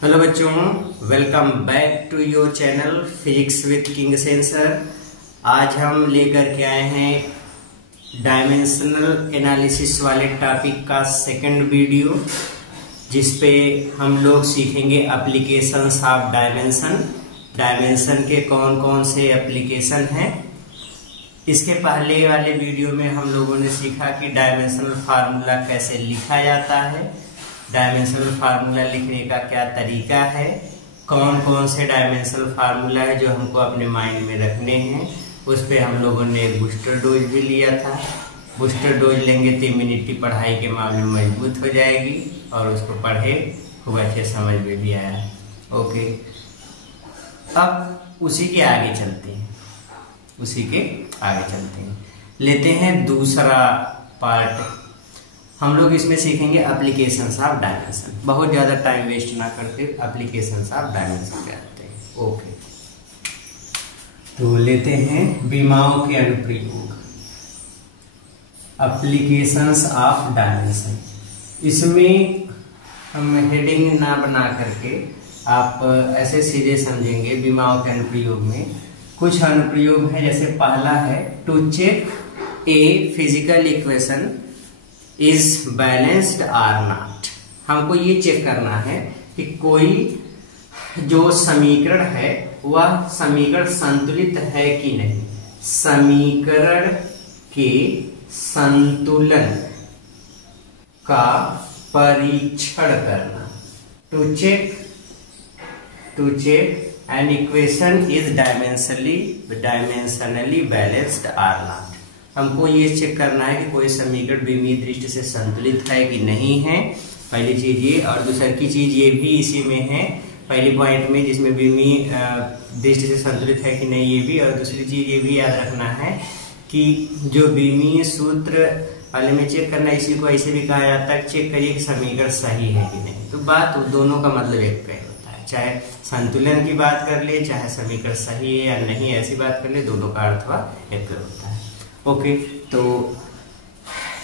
Hello बच्चों, welcome back to your channel physics with king sensor. आज हम लेकर के आए हैं डायमेंशनल एनालिसिस वाले टॉपिक का सेकंड वीडियो, जिसपे हम लोग सीखेंगे एप्लीकेशंस ऑफ डायमेंशन। डायमेंशन के कौन कौन से एप्लीकेशन हैं। इसके पहले वाले वीडियो में हम लोगों ने सीखा कि डायमेंशनल फार्मूला कैसे लिखा जाता है, डायमेंशनल फार्मूला लिखने का क्या तरीका है, कौन कौन से डायमेंशनल फार्मूला है जो हमको अपने माइंड में रखने हैं। उस पर हम लोगों ने एक बूस्टर डोज भी लिया था। बूस्टर डोज लेंगे तो इम्यूनिटी पढ़ाई के मामले में मजबूत हो जाएगी और उसको पढ़े खूब अच्छे समझ में भी आया। ओके, अब उसी के आगे चलते हैं, लेते हैं दूसरा पार्ट। हम लोग इसमें सीखेंगे एप्लीकेशंस ऑफ डायमेंशन। बहुत ज्यादा टाइम वेस्ट ना करते, एप्लीकेशंस ऑफ डायमेंशन कहते हैं। ओके, तो लेते हैं विमाओं के अनुप्रयोग, एप्लीकेशंस ऑफ डायमेंशन। इसमें हम हेडिंग ना बना करके आप ऐसे सीधे समझेंगे। विमाओं के अनुप्रयोग में कुछ अनुप्रयोग है, जैसे पहला है to check a physical equation is balanced or not. हमको ये चेक करना है कि कोई जो समीकरण है वह समीकरण संतुलित है कि नहीं। समीकरण के संतुलन का परीक्षण करना। To check an equation is dimensionally balanced or not. हमको ये चेक करना है कि कोई समीकरण विमीय दृष्टि से संतुलित है कि नहीं है, पहली चीज ये। और दूसरी चीज ये भी इसी में है, पहली पॉइंट में, जिसमें विमीय दृष्टि से संतुलित है कि नहीं, ये भी। और दूसरी चीज ये भी याद रखना है कि जो विमीय सूत्र वाले में चेक करना, इसी को ऐसे भी कहा जाता है, चेक करिए कि समीकरण सही है कि नहीं। तो बात दोनों का मतलब एक पे होता है, चाहे संतुलन की बात कर ले, चाहे समीकरण सही है या नहीं, ऐसी बात कर ले, दोनों का अर्थ एक होता है। ओके, तो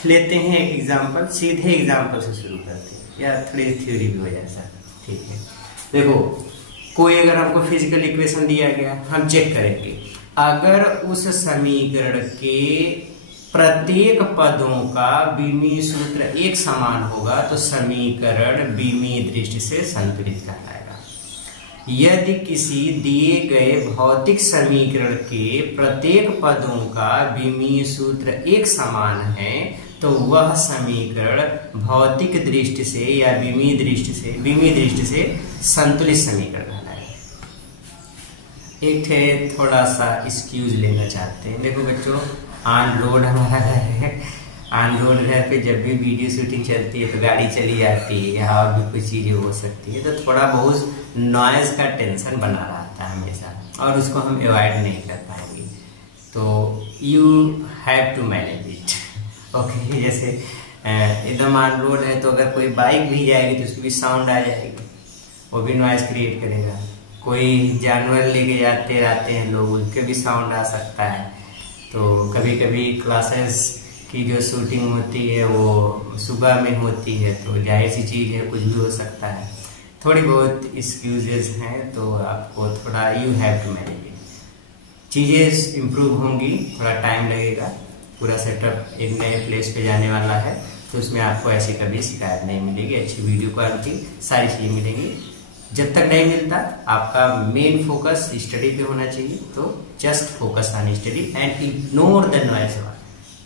लेते हैं एक एग्जांपल। सीधे एग्जांपल से शुरू करते हैं, या थोड़ी थ्योरी भी हो जाए सर, ठीक है। देखो, कोई अगर हमको फिजिकल इक्वेशन दिया गया, हम चेक करेंगे अगर उस समीकरण के प्रत्येक पदों का विमीय सूत्र एक समान होगा तो समीकरण विमीय दृष्टि से संतुलित कहलाएगा। यदि किसी दिए गए भौतिक समीकरण के प्रत्येक पदों का विमीय सूत्र एक समान है तो वह समीकरण भौतिक दृष्टि से या विमीय दृष्टि से संतुलित समीकरण कहलाएगा। एक थोड़ा सा एक्सक्यूज लेना चाहते हैं। देखो बच्चों, ऑन रोड हमारा घर है। ऑन रोड घर पे जब भी वीडियो शूटिंग चलती है तो गाड़ी चली जाती है या और भी कुछ चीजें हो सकती है, तो थोड़ा बहुत नॉइज का टेंशन बना रहता है हमेशा, और उसको हम अवॉइड नहीं कर पाएंगे। तो you have to manage it. Okay, जैसे एकदम ऑन रोड है तो अगर कोई बाइक भी जाएगी तो उसकी भी साउंड आ जाएगी, वो भी नॉइज क्रिएट करेगा। कोई जानवर लेके जाते रहते हैं लोग, उसके भी साउंड आ सकता है। तो कभी कभी क्लासेस की जो शूटिंग होती है वो सुबह में होती है, तो जाहिर सी चीज है, कुछ भी हो सकता है। थोड़ी बहुत एक्सक्यूजेस हैं, तो आपको थोड़ा you have to manage it. चीजें इम्प्रूव होंगी, थोड़ा टाइम लगेगा। पूरा सेटअप एक नए प्लेस पे जाने वाला है, तो उसमें आपको ऐसी कभी शिकायत नहीं मिलेगी। अच्छी वीडियो क्वालिटी सारी चीजें मिलेंगी। जब तक नहीं मिलता, आपका मेन फोकस स्टडी पे होना चाहिए, तो just focus on study and ignore the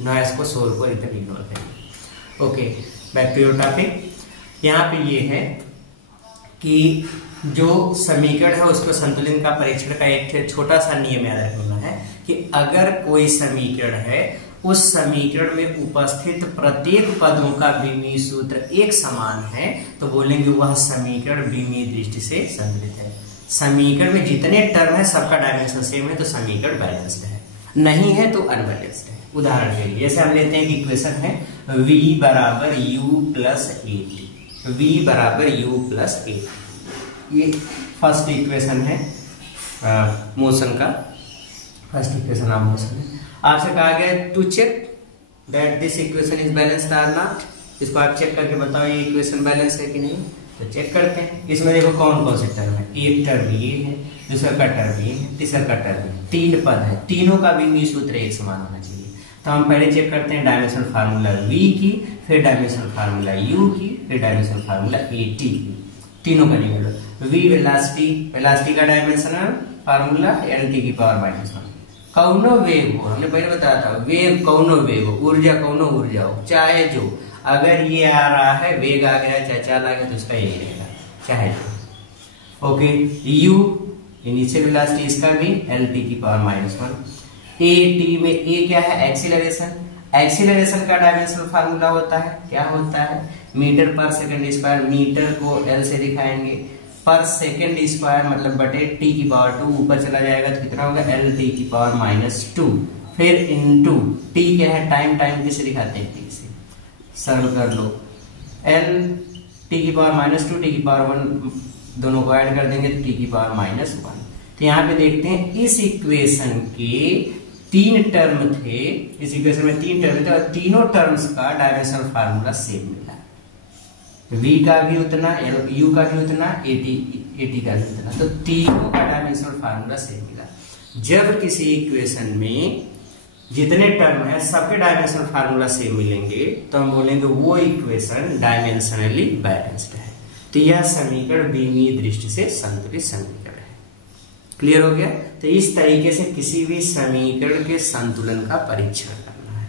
noise को, शोर को एकदम इग्नोर करिए। Okay, back to your topic. यहाँ पे ये है कि जो समीकरण है उसको संतुलन का परीक्षण का एक छोटा सा नियम याद रखना है कि अगर कोई समीकरण है, उस समीकरण में उपस्थित प्रत्येक पदों का विमीय सूत्र एक समान है तो बोलेंगे वह समीकरण विमीय दृष्टि से संतुलित है। समीकरण में जितने टर्म है सबका डायमेंशन सेम है तो समीकरण बैलेंस्ड है, नहीं है तो अनबैलेंस्ड है। उदाहरण के लिए जैसे हम लेते हैं कि इक्वेशन है v बराबर u प्लस एट। v बराबर u प्लस एट, ये फर्स्ट इक्वेशन है मोशन का, फर्स्ट इक्वेशन ऑफ मोशन है। आपसे कहा गया to check that this equation is balanced or not. इसको आप चेक करके बताओ ये इक्वेशन बैलेंस है कि नहीं। तो चेक करते हैं। इसमें देखो कौन कौन से टर्म है, एक टर्म ये है, दूसरा का टर्म ये है, तीसरा का टर्म ये, 3 पद है, तीनों का बिंदु सूत्र एक समान होना चाहिए। तो हम पहले चेक करते हैं डायमेंशनल फार्मूला V की, फिर डायमेंशनल फार्मूला U की, फिर डायमेंशनल फार्मूला AT की, तीनों का निकालो। V वेलोसिटी का डायमेंशनल फार्मूला LT की पावर -1। कौनो वेग हो, हमने पहले बताया था, वेग कौनो वेग हो, ऊर्जा कौनो ऊर्जा हो, चाहे जो, अगर ये आ रहा है, वेग आ गया, चाहे चाल आ गया, तो उसका यही रहेगा, चाहे जो। ओके, U इनिशियल वेलोसिटी, इसका भी LT की पावर -1। AT में A क्या है, एक्सीलरेशन। एक्सीलरेशन का डायमेंशनल फार्मूला होता है, क्या होता है, मीटर पर सेकंड स्क्वायर। मीटर को L से दिखाएंगे, पर सेकेंड स्क्वायर मतलब बटे T की पावर 2, ऊपर चला जाएगा तो कितना होगा, LT की पावर -2, फिर इनटू T क्या है, टाइम। टाइम किसे दिखाते हैं, T से, सरल कर लो, L T की पावर -2, T की पावर 1, दोनों को ऐड कर देंगे तो T की पावर -1। तो यहाँ पे देखते हैं इस इक्वेशन के 3 टर्म थे, इस इक्वेशन में 3 टर्म थे और तीनों टर्म्स का डायमेंशनल फार्मूला सेम मिला। V का भी उतना, U का भी उतना, AT का भी उतना, तो तीनों का डायमेंशनल फार्मूला सेम मिला। जब किसी इक्वेशन में जितने टर्म है सबके डायमेंशनल फार्मूला सेम मिलेंगे तो हम बोलेंगे वो इक्वेशन डायमेंशनली बैलेंस्ड है। तो यह समीकरण बीमीय दृष्टि से संतुलित समीकरण है। क्लियर हो गया। तो इस तरीके से किसी भी समीकरण के संतुलन का परीक्षण करना है।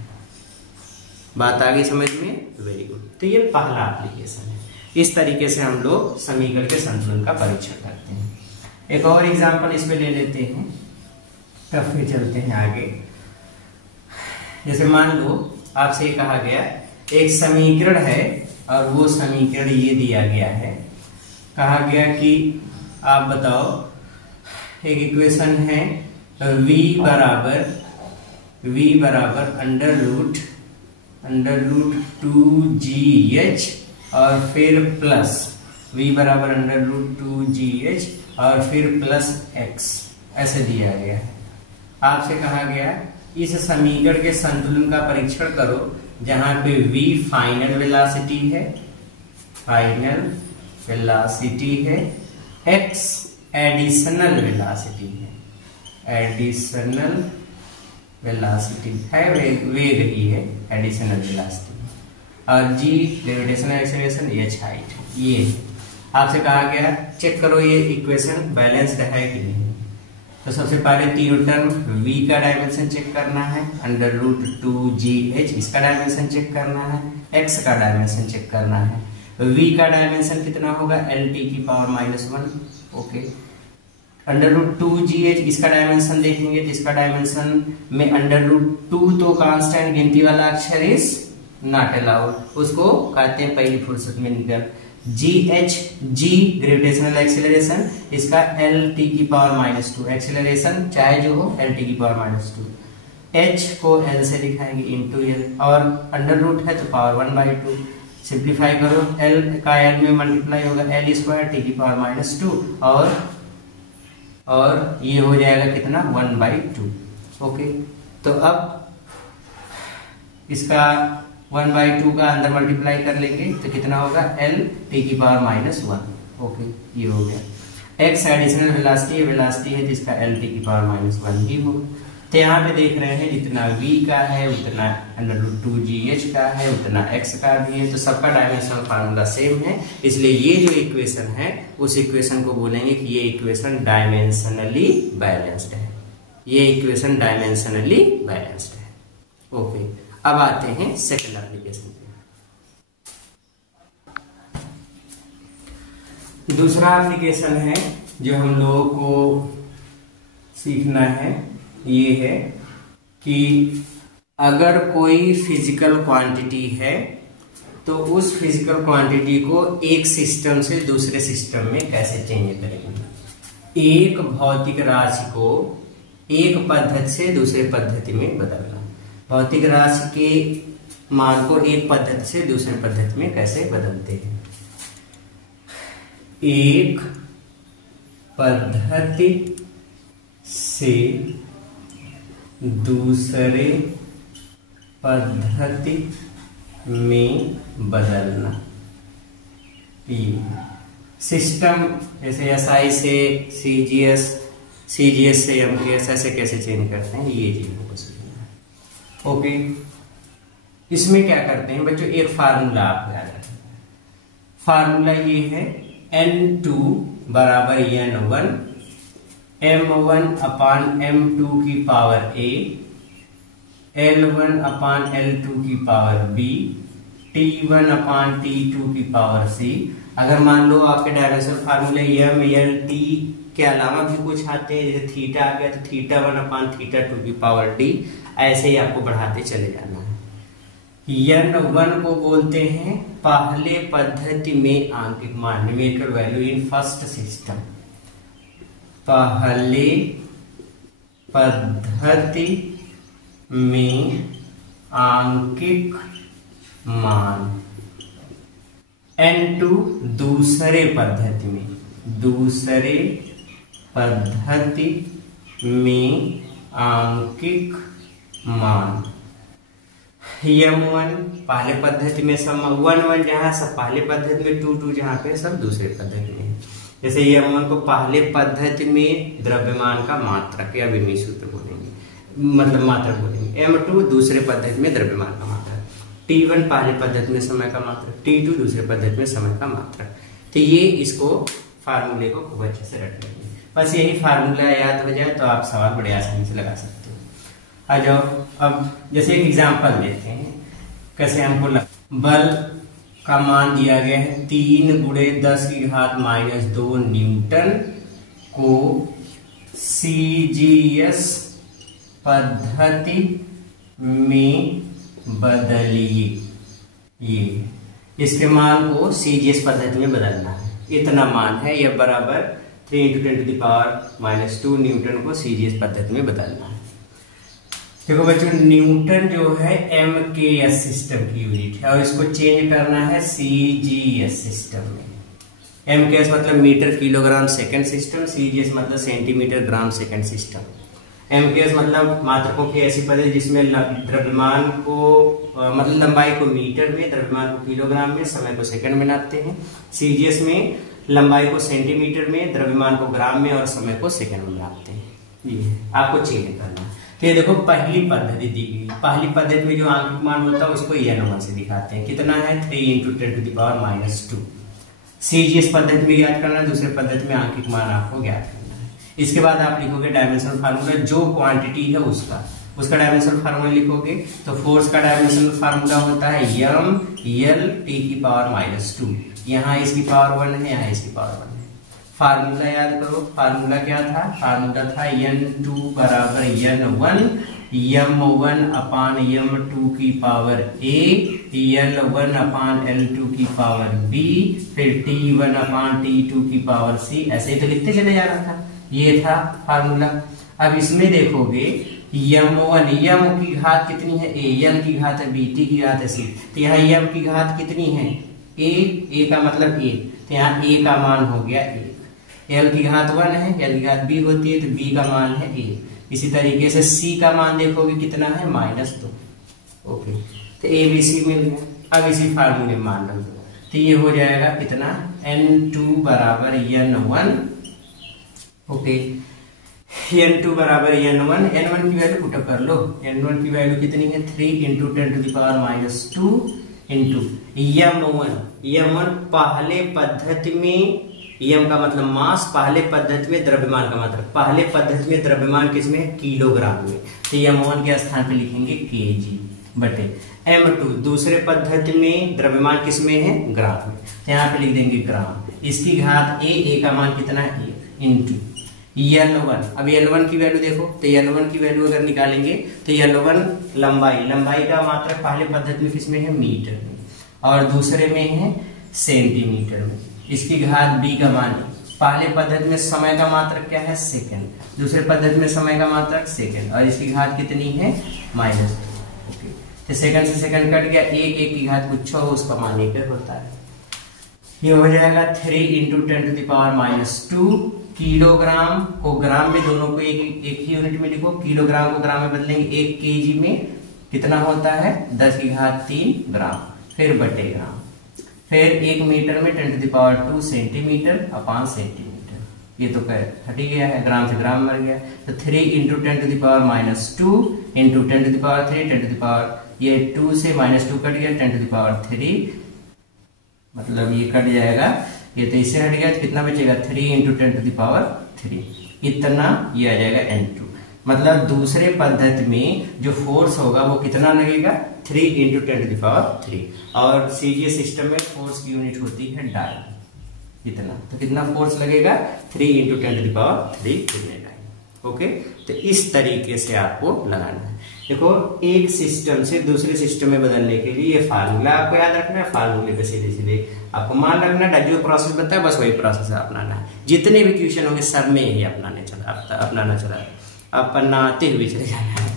बात आ गई समझ में, वेरी गुड। तो ये पहला एप्लीकेशन है, इस तरीके से हम लोग समीकरण के संतुलन का परीक्षण करते हैं। एक और एग्जांपल इस पे ले लेते हैं, तब फिर चलते हैं आगे। जैसे मान लो आपसे कहा गया एक समीकरण है और वो समीकरण ये दिया गया है, कहा गया कि आप बताओ, एक इक्वेशन है v बराबर अंडर रूट 2gh और फिर प्लस v बराबर अंडर रूट 2gh और फिर प्लस x, ऐसे दिया गया है। आपसे कहा गया इस समीकरण के संतुलन का परीक्षण करो, जहां पे v फाइनल वेलोसिटी है, x एडिशनल वेलोसिटी है, वेग ही है, एडिशनल वेलोसिटी, और g gravitational acceleration, h height. ये आपसे कहा गया चेक करो ये इक्वेशन बैलेंस्ड है कि नहीं। तो सबसे पहले तीनों टर्म, v का डायमेंशन चेक करना है, अंडर रूट 2gh इसका डायमेंशन चेक करना है, x का डायमेंशन चेक करना है। v का डायमेंशन कितना होगा, LT की power -1। Okay, under root 2gh इसका डायमेंशन देखेंगे तो इसका डायमेंशन में अंडर रूट 2 तो कांस्टेंट गिनती वाला अक्षर इज नॉट अलाउड, उसको कहते हैं पहली फुर्सत में निकल। g ग्रेविटेशनल एक्सेलरेशन, इसका LT की पावर -2, एक्सेलरेशन चाहे जो हो LT की पावर -2, h को L से लिखाएंगे इंटू L, और अंडर रूट है तो पावर 1/2, सिंप्लीफाई करो, L का L में मल्टीप्लाई होगा L स्क्वायर T की पावर -2 और ये हो जाएगा कितना, 1/2। ओके, तो अब इसका 1/2 का अंदर मल्टीप्लाई कर लेंगे तो कितना होगा, LT की पावर -1। ओके, ये हो गया। x एडिशनल वेलोसिटी है जिसका LT की पावर -1 ही होगा। तो यहाँ पे देख रहे हैं जितना v का है उतना अंडर रूट 2gh का है उतना x का भी है, तो सबका डायमेंशनल फार्मूला सेम है, इसलिए ये जो इक्वेशन है उस इक्वेशन को बोलेंगे कि ये इक्वेशन डायमेंशनली बैलेंस्ड है, ये इक्वेशन डायमेंशनली बैलेंस्ड है। ओके, अब आते हैं सेकंड एप्लीकेशन पे। दूसरा एप्लीकेशन है जो हम लोगों को सीखना है, ये है कि अगर कोई फिजिकल क्वांटिटी है तो उस फिजिकल क्वांटिटी को एक सिस्टम से दूसरे सिस्टम में कैसे चेंज करेंगे। एक भौतिक राशि को एक पद्धति से दूसरे पद्धति में बदलना, भौतिक राशि के मान को एक पद्धति से दूसरे पद्धति में कैसे बदलते हैं। एक पद्धति से दूसरे पद्धति में बदलना। ये सिस्टम जैसे एसआई से सीजीएस, सीजीएस से एमटीएस ऐसे कैसे चेंज करते हैं, ये चीज को सीखना है। ओके, इसमें क्या करते हैं बच्चों, एक फार्मूला आप याद रखें। फार्मूला ये है N2 बराबर N1 M1 अपान M2 की power A, L1 upon L2 की पावर B, T1 अपान T2 की पावर C। अगर मान लो आपके डायरेक्शनल फार्मूले M L T के अलावा भी कुछ आते हैं, जैसे थीटा आ गया तो थीटा 1 अपान थीटा 2 की पावर D, ऐसे ही आपको बढ़ाते चले जाना है। N1 को बोलते हैं पहले पद्धति में आंकिक मान, numerical value in first system. पहले पद्धति में आंकिक मान। N2 दूसरे पद्धति में, दूसरे पद्धति में आंकिक मान। M1 पहले पद्धति में सब 1 जहां सब पहले पद्धति में, 2 जहां पे सब दूसरे पद्धति में। जैसे M1 को पहले पद्धति में द्रव्यमान का मात्रक या विमीय सूत्र बोलेंगे, मतलब मात्रक बोलेंगे। M2 दूसरे पद्धति में द्रव्यमान का मात्रक, T1 पहले पद्धति में समय का मात्रक, T2 दूसरे पद्धति में समय का मात्रक। तो ये इसको फार्मूले को खूब अच्छे से रख लेंगे। बस यही फार्मूला याद हो जाए तो आप सवाल बड़े आसानी से लगा सकते हो। आ जाओ, अब जैसे एक एग्जांपल लेते हैं, कैसे हमको बल का मान दिया गया है 3 × 10⁻² न्यूटन को सीजीएस पद्धति में बदलिए। ये इसके मान को सीजीएस पद्धति में बदलना है, इतना मान है, यह बराबर 3 × 10⁻² न्यूटन को सीजीएस पद्धति में बदलना है। देखो बच्चों, न्यूटन जो है एमकेएस सिस्टम की यूनिट है और इसको चेंज करना है सीजीएस सिस्टम में। एमकेएस मतलब metre kilogram second system, CGS मतलब centimetre gram second system. MKS मतलब मात्रकों की ऐसी पद्धति जिसमें द्रव्यमान को मतलब लंबाई को मीटर में, द्रव्यमान को किलोग्राम में, समय को सेकंड में नापते हैं। सीजीएस में लंबाई को सेंटीमीटर में, द्रव्यमान को ग्राम में और समय को सेकंड में नापते हैं। ये आपको चेंज करना है। तो ये देखो पहली पद्धति दी गई, पहली पद्धति में जो आंकिक मान होता है उसको N1 से दिखाते हैं, कितना है 3 × 10⁻²। सीजीएस पद्धति में ज्ञात करना है, दूसरे पद्धति में आंकिक मान आपको ज्ञात करना है। इसके बाद आप लिखोगे डायमेंशनल फार्मूला, जो क्वांटिटी है उसका डायमेंशनल फार्मूला लिखोगे। तो फोर्स का डायमेंशनल फार्मूला होता है M/L(T⁻²). यहाँ इसकी पावर 1 है, यहाँ इसकी पावर 1 है। फार्मूला याद करो, फार्मूला क्या था, फार्मूला था N2 बराबर N1 M1 अपान M2 की power A, L1 upon L2 की पावर B, फिर T1 अपान T2 की पावर C। ऐसे ही तो लिखते चले जा रहा था, ये था फार्मूला। अब इसमें देखोगे M1, M की घात कितनी है A, L की घात है B, T की घात है C। तो यहाँ M की घात कितनी है A का मतलब A, तो यहाँ A का मान हो गया 1। L की घात 1 है, L की घात B होती है, तो B का मान है A। इसी तरीके से C का मान देखोगे कितना है -2। ओके, तो A B C मिल गया। अब इसी फार्मूले में मान डाल दो, तो ये हो जाएगा कितना N2 बराबर N1। ओके, N2 बराबर N1, N1 की वैल्यू पुटअप कर लो। N1 की वैल्यू कितनी है 3 × 10⁻² इंटू M1 पहले पद्धति में, M का मतलब मास, पहले पद्धति में द्रव्यमान का मात्रक। पहले पद्धति में द्रव्यमान किसमें, किलोग्राम में, तो M1 के स्थान पे लिखेंगे kg बटे M2 दूसरे पद्धति में द्रव्यमान किसमें है, ग्राम में, तो यहाँ पे लिख देंगे ग्राम। इसकी घात A का मान कितना है 1 इंटू L1। अब L1 की वैल्यू देखो, तो L1 की वैल्यू अगर निकालेंगे तो L1 लंबाई का मात्रक पहले पद्धति में किसमें है, मीटर में, और दूसरे में है सेंटीमीटर में। इसकी घात B का मान है, पहले पद्धति में समय का मात्रक क्या है सेकंड, दूसरे पद्धति में समय का मात्रक सेकंड, और इसकी घात कितनी है -2। ओके, तो सेकंड से सेकंड कट गया, 1 की घात कुछ हो उसका मान 1 होता है। ये हो जाएगा 3 × 10⁻² किलोग्राम को ग्राम में, दोनों को एक ही यूनिट में लिखो। किलोग्राम को ग्राम में बदलेंगे, 1 kg में कितना होता है 10 की घात 3 ग्राम। फिर बटे ग्राम, फिर 1 मीटर में 10⁻² सेंटीमीटर अपॉन सेंटीमीटर, ये तो हट ही गया है, ग्राम से ग्राम मर गया। तो 3 × 10⁻² इंटू 10⁻3 ये 2 से -2 कट गया, 10⁻3 मतलब ये कट जाएगा, ये तो इससे हट गया, तो कितना बचेगा 3 × 10⁻3, इतना ये आ जाएगा N2। मतलब दूसरे पद्धति में जो फोर्स होगा वो कितना लगेगा 3 × 10⁻3, और सीजीएस सिस्टम में फोर्स की यूनिट होती है डायल, इतना, तो कितना फोर्स लगेगा 3 × 10⁻3 ओके। तो इस तरीके से आपको लगाना है। देखो एक सिस्टम से दूसरे सिस्टम में बदलने के लिए ये फार्मूला आपको याद रखना है, फार्मूले पे सीधे सीधे आपको मान रखना है, जो प्रोसेस बताया बस वही प्रोसेस अपनाना है। जितने भी क्वेश्चन होंगे सब में यही अपनाना चला अपनाते हुए चले जाना है,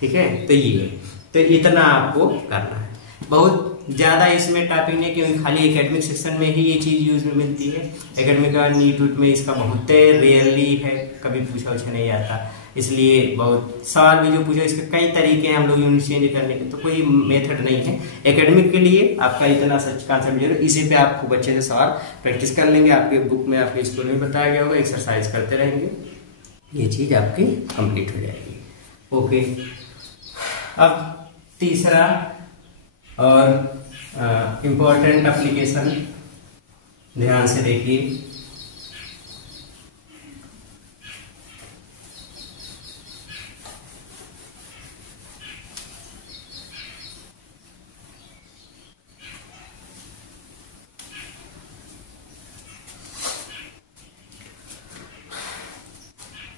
ठीक है। तो ये तो इतना आपको करना है, बहुत ज्यादा इसमें टॉपिक नहीं, क्योंकि खाली एकेडमिक सेक्शन में ही ये चीज यूज में मिलती है। एकेडमिक और नीट में इसका बहुत रेयरली है, कभी पूछा नहीं आता, इसलिए बहुत सवाल भी जो पूछा इसके कई तरीके हैं हम लोग यूनिट चेंज करने के, तो कोई मेथड नहीं है। एकेडमिक के लिए आपका इतना सच कॉन्सेप्ट जरूर, इसी पे आप खूब अच्छे से सवाल प्रैक्टिस कर लेंगे, आपके बुक में आपके स्कूल में बताया गया होगा, एक्सरसाइज करते रहेंगे, ये चीज आपकी कंप्लीट हो जाएगी। ओके, अब तीसरा और इम्पोर्टेंट एप्लीकेशन ध्यान से देखिए।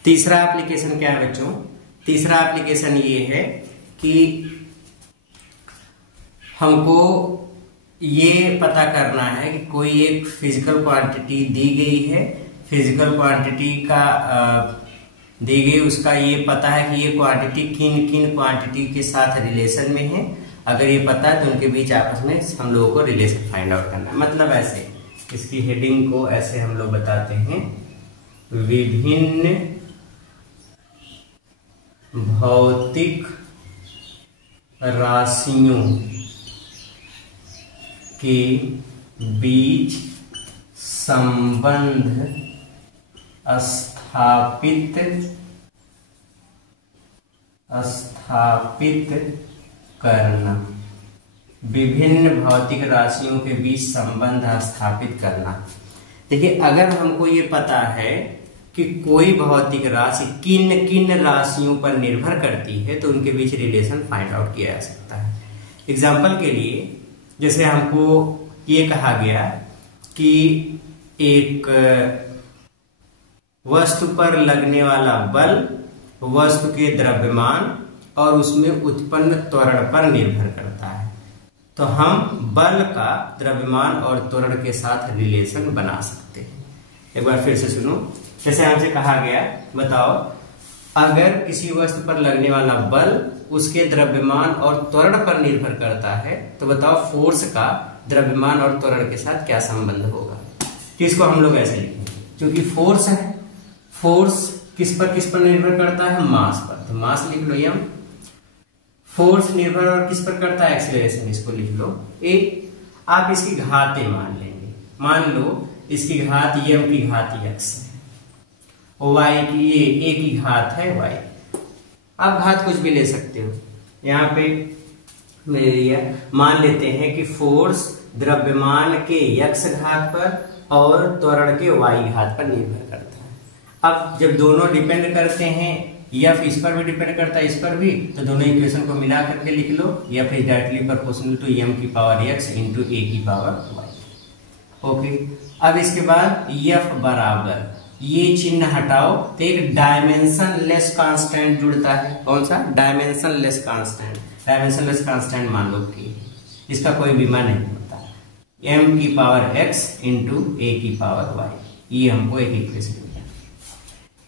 तीसरा एप्लीकेशन क्या है बच्चों? तीसरा एप्लीकेशन ये है कि हमको ये पता करना है कि कोई एक फिजिकल क्वांटिटी दी गई है, फिजिकल क्वांटिटी का दी गई, उसका ये पता है कि ये क्वांटिटी किन किन क्वांटिटी के साथ रिलेशन में है। अगर ये पता है तो उनके बीच आपस में हम लोगों को रिलेशन फाइंड आउट करना है। मतलब ऐसे इसकी हेडिंग को ऐसे हम लोग बताते हैं, विभिन्न भौतिक राशियों के बीच संबंध स्थापित करना। विभिन्न भौतिक राशियों के बीच संबंध स्थापित करना। देखिए, अगर हमको ये पता है कि कोई भौतिक राशि किन किन राशियों पर निर्भर करती है तो उनके बीच रिलेशन फाइंड आउट किया जा सकता है। एग्जाम्पल के लिए जैसे हमको ये कहा गया कि एक वस्तु पर लगने वाला बल वस्तु के द्रव्यमान और उसमें उत्पन्न त्वरण पर निर्भर करता है, तो हम बल का द्रव्यमान और त्वरण के साथ रिलेशन बना सकते हैं। एक बार फिर से सुनो, जैसे हमसे कहा गया, बताओ अगर किसी वस्तु पर लगने वाला बल उसके द्रव्यमान और त्वरण पर निर्भर करता है तो बताओ फोर्स का द्रव्यमान और त्वरण के साथ क्या संबंध होगा। तो इसको हम लोग ऐसे लिखेंगे, क्योंकि फोर्स है, फोर्स किस पर निर्भर करता है? मास पर, तो मास लिख लो m। फोर्स निर्भर और किस पर करता है? एक्सीलरेशन, इसको लिख लो a। आप इसकी घातें मान लेंगे, मान लो इसकी घात m की घात x है, y की ये a की घात है y। आप घात कुछ भी ले सकते हो, यहाँ पे मेरे लिया मान लेते हैं कि फोर्स द्रव्यमान के x घात पर और त्वरण के y घात पर निर्भर करता है। अब जब दोनों डिपेंड करते हैं, f इस पर भी डिपेंड करता है इस पर भी, तो दोनों इक्वेशन को मिला करके लिख लो, f is directly proportional to m की पावर x इंटू a की पावर y। ओके, अब इसके बाद f बराबर, ये चिन्ह हटाओ तो एक डायमेंशन लेस कांस्टेंट जुड़ता है। कौन सा? Dimension less constant. Dimension less constant मान लो कि इसका कोई बीमा नहीं होता, m की पावर x इंटू a की पावर y। ये हमको एक इक्वेशन मिला।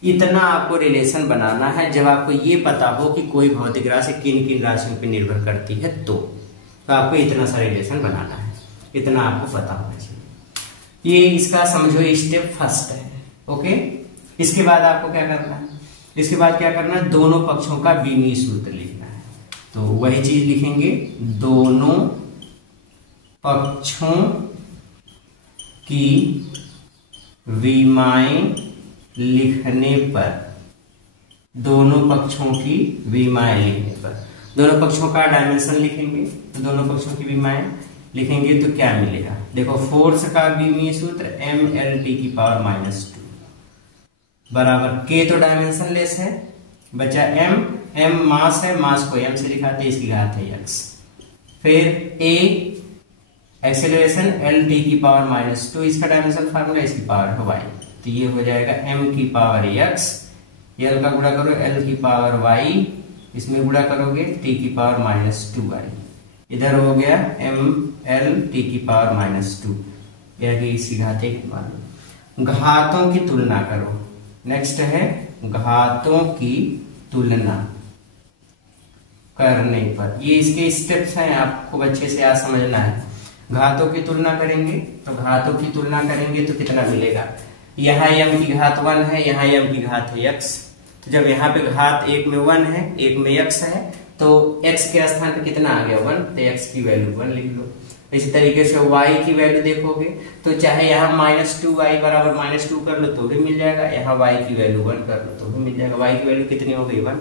इतना आपको रिलेशन बनाना है। जब आपको ये पता हो कि कोई भौतिक राशि किन किन राशियों पर निर्भर करती है तो आपको इतना सा रिलेशन बनाना है, इतना आपको पता होना चाहिए। ये इसका समझो स्टेप फर्स्ट है। ओके, इसके बाद आपको क्या करना है? इसके बाद क्या करना है? दोनों पक्षों का बीमीय सूत्र लिखना है। तो वही चीज लिखेंगे, दोनों पक्षों की विमाएं लिखने पर, दोनों पक्षों की विमाएं लिखने पर, दोनों पक्षों का डायमेंशन लिखेंगे तो दोनों पक्षों की विमाएं लिखेंगे तो क्या मिलेगा? देखो फोर्स का विमीय सूत्र mL⁻² बराबर k तो डायमेंशन लेस है, बचा m मास है, मास को m से लिखाते हैं, इसकी घात है x, फिर a एक्सेलरेशन L⁻², इसका डायमेंशन फार्मूला, इसकी पावर है y, तो ये हो जाएगा m⁻x, l का गुणा करो l⁻y, इसमें गुणा करोगे t⁻²y, इधर हो गया mL⁻², यह इसी घात एक मान। घातों की तुलना करो, नेक्स्ट है घातों की तुलना करने पर, ये इसके स्टेप्स हैं, आपको अच्छे से आज समझना है। घातों की तुलना करेंगे तो घातों की तुलना करेंगे तो कितना मिलेगा? यहाँ m की घात 1 है, यहाँ m की घात है x, तो जब यहाँ पे घात एक में 1 है, एक में x है, तो x के स्थान पे कितना आ गया 1, तो x की वैल्यू 1 लिख लो। इसी तरीके से y की वैल्यू देखोगे तो चाहे यहाँ -2y बराबर -2 कर लो तो भी मिल जाएगा, यहाँ y की वैल्यू 1 कर लो तो भी मिल जाएगा। y की वैल्यू कितनी हो गई 1,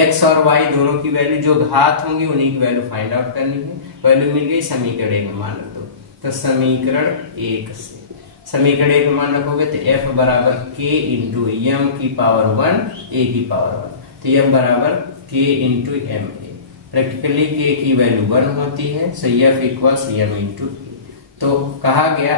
x और y दोनों की वैल्यू जो घात होंगी उन्हीं की वैल्यू फाइंड आउट करनी है। वैल्यू मिल गई, समीकरण 1 में मान रख दो, तो समीकरण 1 से समीकरण 1 में मान रखोगे तो f बराबर k इंटू m की पावर 1 a की पावर 1, तो f बराबर k into m a, practically k की वैल्यू 1 होती है, सो f equals m into a। तो कहा गया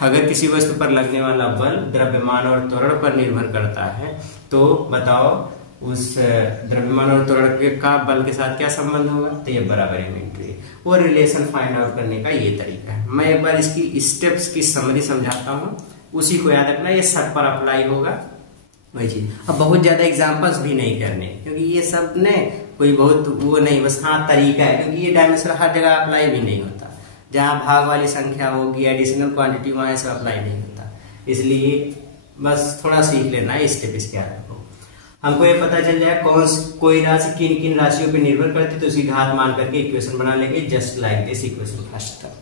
अगर किसी वस्तु पर लगने वाला बल द्रव्यमान और त्वरण पर निर्भर करता है तो बताओ उस द्रव्यमान और त्वरण का बल के साथ क्या संबंध होगा, तो ये बराबर m इंटू a। वो रिलेशन फाइंड आउट करने का ये तरीका है। मैं एक बार इसकी स्टेप्स की समरी समझाता हूँ, उसी को याद रखना, ये सब पर अप्लाई होगा वही चीज। अब बहुत ज्यादा एग्जांपल्स भी नहीं करने, क्योंकि ये सब ने कोई बहुत वो नहीं, बस हाँ तरीका है, क्योंकि ये डायमेंशन हर जगह अप्लाई भी नहीं होता। जहाँ भाग वाली संख्या होगी, एडिशनल क्वांटिटी, वहां सब अप्लाई नहीं होता, इसलिए बस थोड़ा सीख लेना है स्टेप इसके आगे। हमको ये पता चल जाए कोई राशि किन किन राशियों पे निर्भर करती है, तो उसकी घात मान करके इक्वेशन बना लेंगे, just like this equation first तक।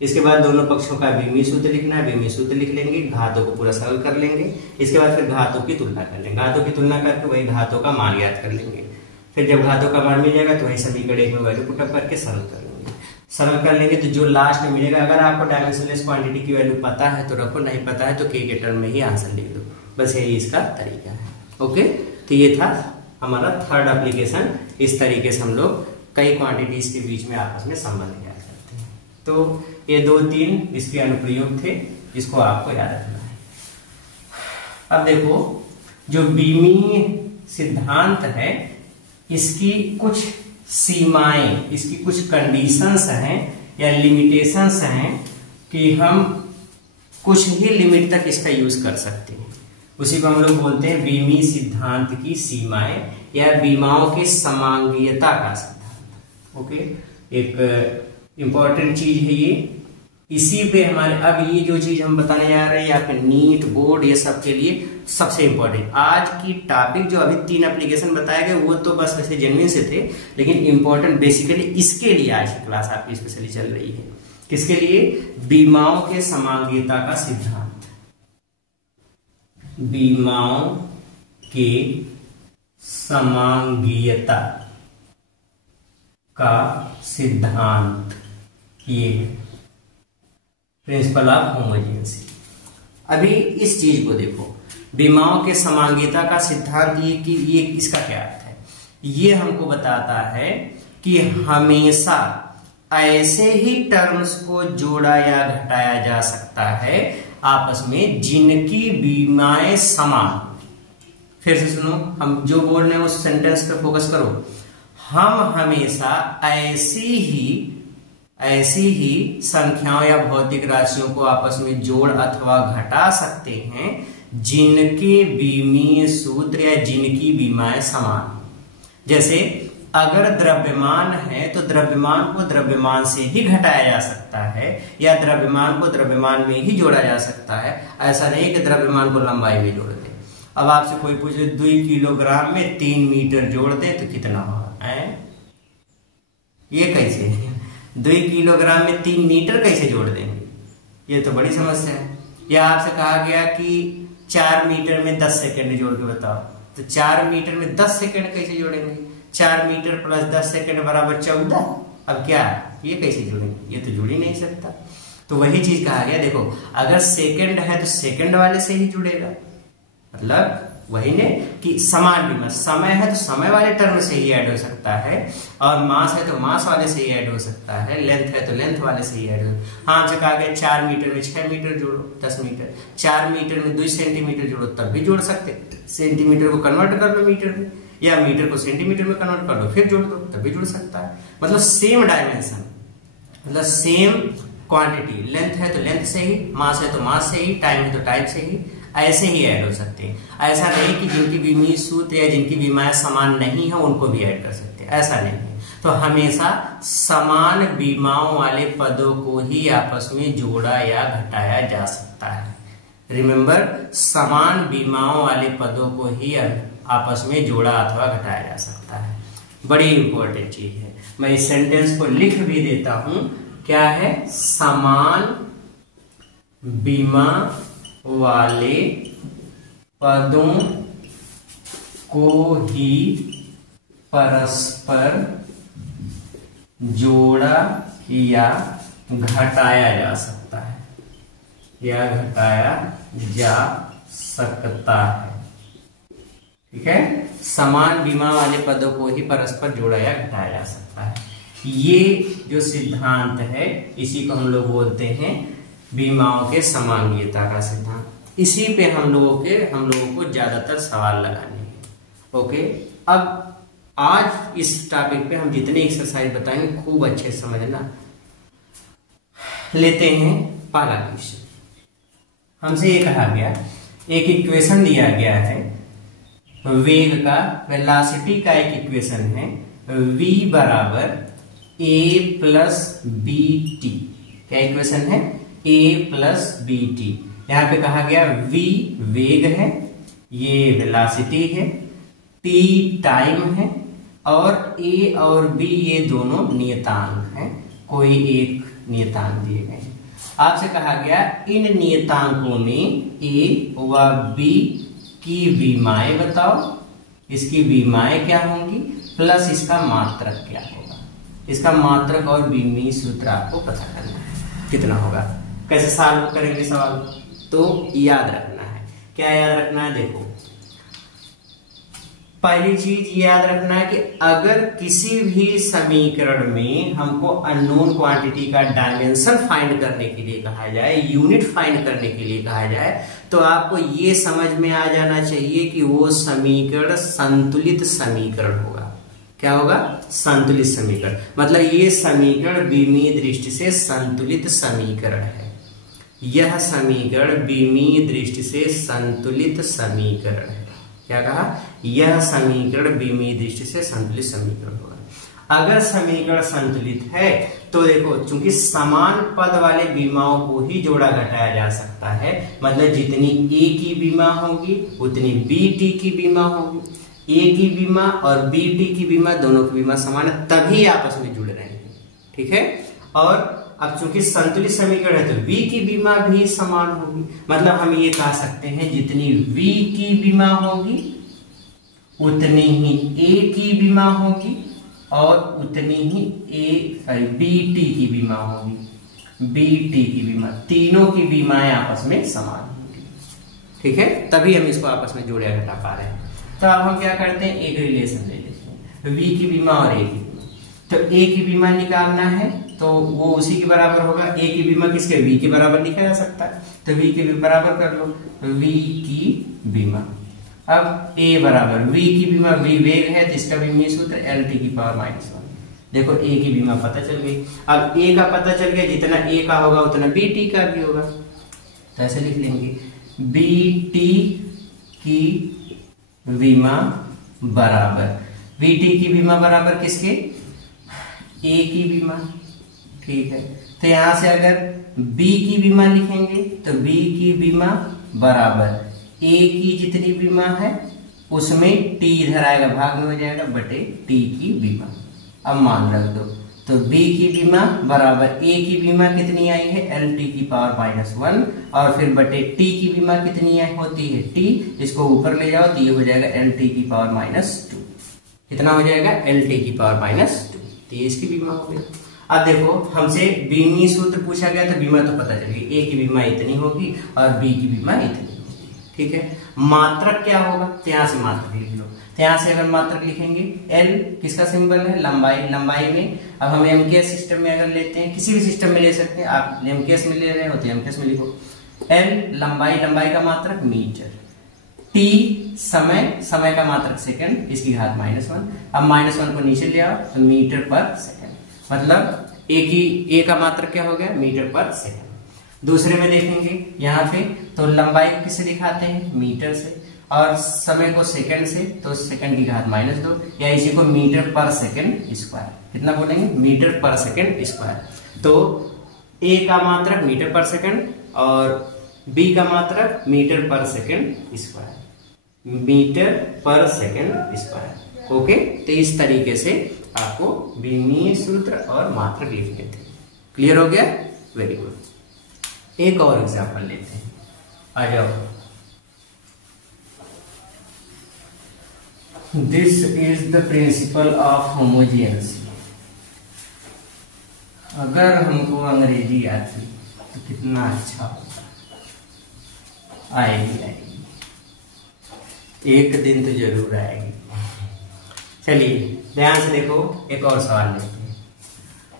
इसके बाद दोनों पक्षों का विमीय सूत्र लिखना है, विमीय सूत्र लिख लेंगे, घातों को पूरा सरल कर लेंगे। इसके बाद फिर घातों की तुलना कर लेंगे, घातों की तुलना करके वही घातों का मान याद कर लेंगे। फिर जब घातों का मान मिल जाएगा तो वही समीकरण 1 में वैल्यू पुटअप करके सरल कर लेंगे। सरल कर लेंगे तो जो लास्ट में मिलेगा, अगर आपको डायमेंशनलेस क्वांटिटी की वैल्यू पता है तो रखो, नहीं पता है तो k के टर्म में ही आंसर लिख दो, बस यही इसका तरीका है। ओके, तो ये था हमारा थर्ड एप्लीकेशन। इस तरीके से हम लोग कई क्वांटिटीज के बीच में आपस में संबंध ज्ञात करते हैं। तो ये 2-3 इसके अनुप्रयोग थे, इसको आपको याद रखना है। अब देखो, जो बीमीय सिद्धांत है इसकी कुछ सीमाएं, इसकी कुछ कंडीशंस हैं या लिमिटेशंस हैं कि हम कुछ ही लिमिट तक इसका यूज कर सकते हैं। उसी को हम लोग बोलते हैं बीमीय सिद्धांत की सीमाएं या बीमाओं की समांगीयता का सिद्धांत। ओके, एक इंपॉर्टेंट चीज है ये। इसी पे हमारे अब ये जो चीज हम बताने जा रहे हैं या फिर नीट बोर्ड ये सब के लिए सबसे इंपॉर्टेंट आज की टॉपिक, जो अभी 3 एप्लीकेशन बताए गए वो तो बस वैसे जेन्युइन से थे, लेकिन इंपॉर्टेंट बेसिकली इसके लिए आज की क्लास आपकी स्पेशली चल रही है। किसके लिए? बीमाओं के समांगीयता का सिद्धांत। बीमाओं के समांगीयता का सिद्धांत, ये प्रिंसिपल ऑफ होमोजेनिटी। अभी इस चीज को देखो, बीमाओं के समांगीयता का सिद्धांत ये इसका क्या अर्थ है? ये हमको बताता है कि हमेशा ऐसे ही टर्म्स को जोड़ा या घटाया जा सकता है आपस में जिनकी बीमाएं समान। फिर से सुनो, हम जो बोल रहे हैं उस सेंटेंस पे फोकस करो। हम हमेशा ऐसी ही संख्याओं या भौतिक राशियों को आपस में जोड़ अथवा घटा सकते हैं जिनके बीमीय सूत्र या जिनकी बीमाएं समान। जैसे अगर द्रव्यमान है तो द्रव्यमान को द्रव्यमान से ही घटाया जा सकता है या द्रव्यमान को द्रव्यमान में ही जोड़ा जा सकता है। ऐसा नहीं कि द्रव्यमान को लंबाई में जोड़ दे। अब आपसे कोई पूछे 2 किलोग्राम में 3 मीटर जोड़ दे तो कितना होगा? ये कैसे? 2 किलोग्राम में 3 मीटर कैसे जोड़ देंगे, ये तो बड़ी समस्या है। या आपसे कहा गया कि 4 मीटर में 10 सेकंड जोड़ के बताओ, तो 4 मीटर में 10 सेकंड कैसे जोड़ेंगे? 4 मीटर प्लस 10 सेकंड बराबर 14। अब क्या ये कैसे जोड़ेंगे? ये तो जुड़ ही नहीं सकता। तो वही चीज कहा गया, देखो अगर सेकंड है तो सेकंड वाले से ही जुड़ेगा, मतलब वही ने कि समान विमा, समय है तो समय वाले टर्म से ही ऐड हो सकता है, और मास है तो मास वाले से ही ऐड हो सकता है, लेंथ है तो लेंथ वाले से ही ऐड हो। हाँ, हमसे कहा गया 4 मीटर में 6 मीटर जोड़ो, 10 मीटर, 4 मीटर में 2 सेंटीमीटर जोड़ो, तब भी जोड़ सकते। सेंटीमीटर को कन्वर्ट कर लो मीटर में, या मीटर को सेंटीमीटर में कन्वर्ट कर लो, फिर जोड़ दो, तब भी जुड़ सकता है। मतलब सेम डायमेंशन, मतलब सेम क्वांटिटी, लेंथ है तो लेंथ से ही, मास है तो मास से ही, टाइम है तो टाइम से ही, ऐसे ही ऐड हो सकते हैं। ऐसा नहीं कि जिनकी विमीय सूत्र या जिनकी विमाएं समान नहीं है उनको भी ऐड कर सकते हैं, ऐसा नहीं है। तो हमेशा समान विमाओं वाले पदों को ही आपस में जोड़ा या घटाया जा सकता है। रिमेंबर, समान विमाओं वाले पदों को ही आपस में जोड़ा अथवा घटाया जा सकता है। बड़ी इंपॉर्टेंट चीज है। मैं इस सेंटेंस को लिख भी देता हूं, क्या है? समान विमा वाले पदों को ही परस्पर जोड़ा या घटाया जा सकता है, या घटाया जा सकता है। ठीक है, समान विमा वाले पदों को ही परस्पर जोड़ा या घटाया जा सकता है। ये जो सिद्धांत है इसी को हम लोग बोलते हैं विमाओं के समांगीयता का सिद्धांत। इसी पे हम लोगों को ज्यादातर सवाल लगाने हैं। ओके, अब आज इस टॉपिक पे हम जितने एक्सरसाइज बताएंगे खूब अच्छे से समझना। लेते हैं पहला क्वेश्चन। हमसे ये कहा गया, एक इक्वेशन दिया गया है वेग का, वेलोसिटी का एक इक्वेशन है, v बराबर a प्लस बी टी। क्या इक्वेशन है? a plus B T. यहां पे कहा गया v वेग है, ये वेलोसिटी है, t टाइम है, और a और b ये दोनों नियतांक हैं, कोई एक नियतांक दिए गए हैं। आपसे कहा गया इन नियतांकों में a व b की विमाएं बताओ, इसकी विमाएं क्या होंगी, प्लस इसका मात्रक क्या होगा। इसका मात्रक और विमीय सूत्र आपको पता करना है, कितना होगा। कैसे सॉल्व करेंगे सवाल, तो याद रखना है। क्या याद रखना है? देखो, पहली चीज याद रखना है कि अगर किसी भी समीकरण में हमको अननोन क्वांटिटी का डायमेंशन फाइंड करने के लिए कहा जाए, यूनिट फाइंड करने के लिए कहा जाए, तो आपको ये समझ में आ जाना चाहिए कि वो समीकरण संतुलित समीकरण होगा। क्या होगा? संतुलित समीकरण। मतलब ये समीकरण विमीय दृष्टि से संतुलित समीकरण है। यह समीकरण विमीय दृष्टि से संतुलित समीकरण है। क्या कहा? यह समीकरण विमीय दृष्टि से संतुलित समीकरण होगा। अगर समीकरण संतुलित है तो देखो, चूंकि समान पद वाले विमाओं को ही जोड़ा घटाया जा सकता है, मतलब जितनी a की विमा होगी उतनी bt की विमा होगी। a की विमा और bt की विमा, दोनों की विमा समान है, तभी आपस में जुड़ रहे हैं। ठीक है, और अब चूंकि संतुलित समीकरण है तो v की विमा भी समान होगी। मतलब हम ये कह सकते हैं जितनी v की विमा होगी उतनी ही a की विमा होगी, और उतनी ही bt की विमा होगी। bt की विमा, तीनों की विमाएं आपस में समान होंगी। ठीक है, तभी हम इसको आपस में जोड़े घटा पा रहे हैं। तो अब हम क्या करते हैं, एक रिलेशन ले लेते हैं, v की विमा और a की विमा। तो a की विमा निकालना है तो वो उसी के बराबर होगा। a की विमा किसके? v के बराबर लिखा जा सकता है, तो v के बराबर कर लो, v की विमा। अब a बराबर v की विमा, v वेग है तो इसका विमीय सूत्र lt की पावर -1। देखो a की विमा पता चल गई। अब a का पता चल गया, जितना a का होगा उतना bt का भी होगा, तो ऐसे लिख लेंगे bt की विमा बराबर, bt की विमा बराबर किसके? a की विमा। ठीक है, तो यहां से अगर b की विमा लिखेंगे तो b की विमा बराबर a की जितनी विमा है उसमें t इधर आएगा, भाग में हो जाएगा, बटे t की विमा। अब मान रख दो, तो b की बीमा बराबर a की बीमा कितनी आई है l t की पावर -1 और फिर बटे t की बीमा कितनी होती है t, इसको ऊपर ले जाओ तो ये हो जाएगा l t की पावर -2। कितना हो जाएगा l t की पावर -2, तो ये इसकी बीमा हो गई। अब देखो हमसे बीमी सूत्र पूछा गया तो बीमा तो पता चल गई, a की बीमा इतनी होगी और b की बीमा इतनी होगी। ठीक है, मात्रक क्या होगा तो यहाँ से मात्रक लिख लो। तो यहाँ से अगर मात्रक लिखेंगे l किसका सिंबल है लंबाई, लंबाई में अब हम एमकेएस सिस्टम में अगर लेते हैं, किसी भी सिस्टम में ले सकते हैं, आप एमकेएस में ले रहे हो तो एमकेएस में लिखो l लंबाई, लंबाई का मात्रक मीटर, t समय, समय का मात्रक सेकंड, इसकी घात -1। अब -1 को नीचे ले आओ तो मीटर पर सेकंड, मतलब ए का मात्रक क्या हो गया मीटर पर सेकंड। दूसरे में देखेंगे यहाँ पे तो लंबाई को किससे दिखाते हैं मीटर से और समय को सेकंड से, तो सेकंड की घात -2 या इसी को मीटर पर सेकंड स्क्वायर, कितना बोलेंगे मीटर पर सेकंड स्क्वायर। तो ए का मात्रक मीटर पर सेकंड और बी का मात्रक मीटर पर सेकंड स्क्वायर, मीटर पर सेकंड स्क्वायर। ओके, तो इस तरीके से आपको बीमीय सूत्र और मात्रक लिखने थे। क्लियर हो गया, वेरी गुड। एक और एग्जांपल लेते हैं, आ जाओ। This is the principle of homogeneity. अगर हमको अंग्रेजी आती तो कितना अच्छा होता, आएगी आएगी, एक दिन तो जरूर आएगी। चलिए ध्यान से देखो, एक और सवाल लेते हैं।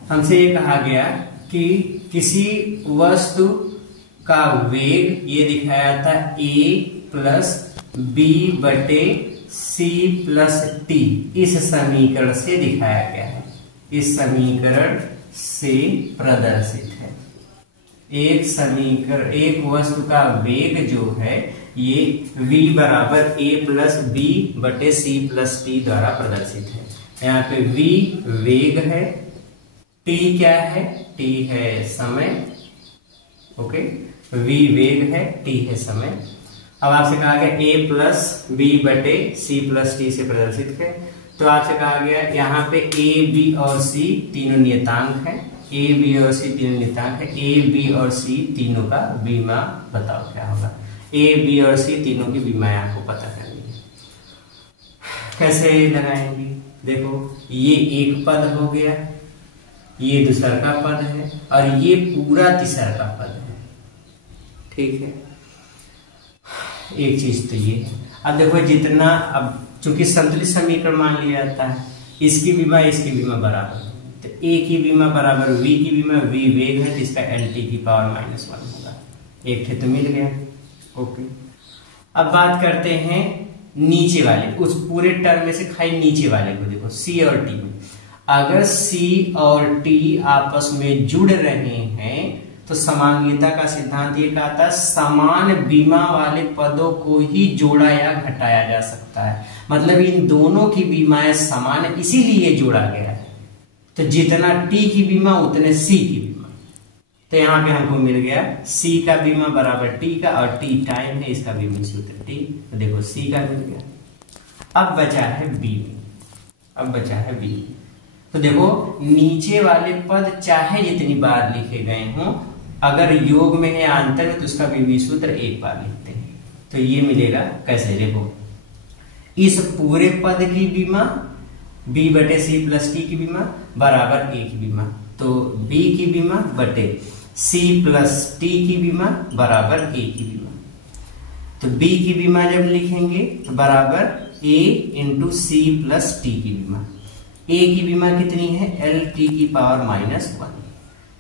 हमसे ये कहा गया कि किसी वस्तु का वेग ये दिखाया था a प्लस बी बटे c प्लस टी, इस समीकरण से दिखाया गया है, इस समीकरण से प्रदर्शित है। एक समीकरण, एक वस्तु का वेग जो है ये v बराबर a प्लस बी बटे c प्लस टी द्वारा प्रदर्शित है। यहाँ पे v वेग है, t क्या है, t है समय। ओके, v वेग है, t है समय। अब आपसे कहा गया a प्लस बी बटे c प्लस टी से प्रदर्शित है, तो आपसे कहा गया यहाँ पे a b और c तीनों नियतांक है, a b और c तीनों नियतांक है, a b और c तीनों का बीमा बताओ क्या होगा। a b और c तीनों की बीमा आपको पता करनी है। कैसे लगाएंगे, देखो ये एक पद हो गया, ये दूसरा का पद है और ये पूरा तीसरा का पद है। ठीक है, एक चीज तो ये है। अब देखो जितना, अब चूंकि संतुलित समीकरण मान लिया जाता है, इसकी बीमा इसकी बीमा बराबर, तो a की बीमा बराबर v की बीमा, v वेग है तो इसका l t की पावर -1 होगा। एक थे तो मिल गया। ओके, अब बात करते हैं नीचे वाले, उस पूरे टर्म में से खाली नीचे वाले को देखो, c और t में। अगर c और t आपस में जुड़ रहे हैं तो समांगीता का सिद्धांत ये कहता है समान बीमा वाले पदों को ही जोड़ा या घटाया जा सकता है, मतलब इन दोनों की बीमाएं समान है इसीलिए जोड़ा गया है। तो जितना t की बीमा उतने c की बीमा, तो यहाँ पे हमको मिल गया c का बीमा बराबर t का, और t टाइम है इसका बीमा सूत्र t, तो देखो c का मिल गया। अब बचा है b, अब बचा है b। तो देखो नीचे वाले पद चाहे जितनी बार लिखे गए हों, अगर योग में है आंतर में तो उसका बीमी सूत्र एक बार लिखते हैं, तो ये मिलेगा कैसे, देखो इस पूरे पद की बीमा b बटे c प्लस टी की बीमा बराबर a की बीमा, तो b की बीमा बटे c प्लस टी की बीमा बराबर a की बीमा। तो b की बीमा जब लिखेंगे तो बराबर a into c plus T की बीमा। a की बीमा कितनी है, l t की पावर -1।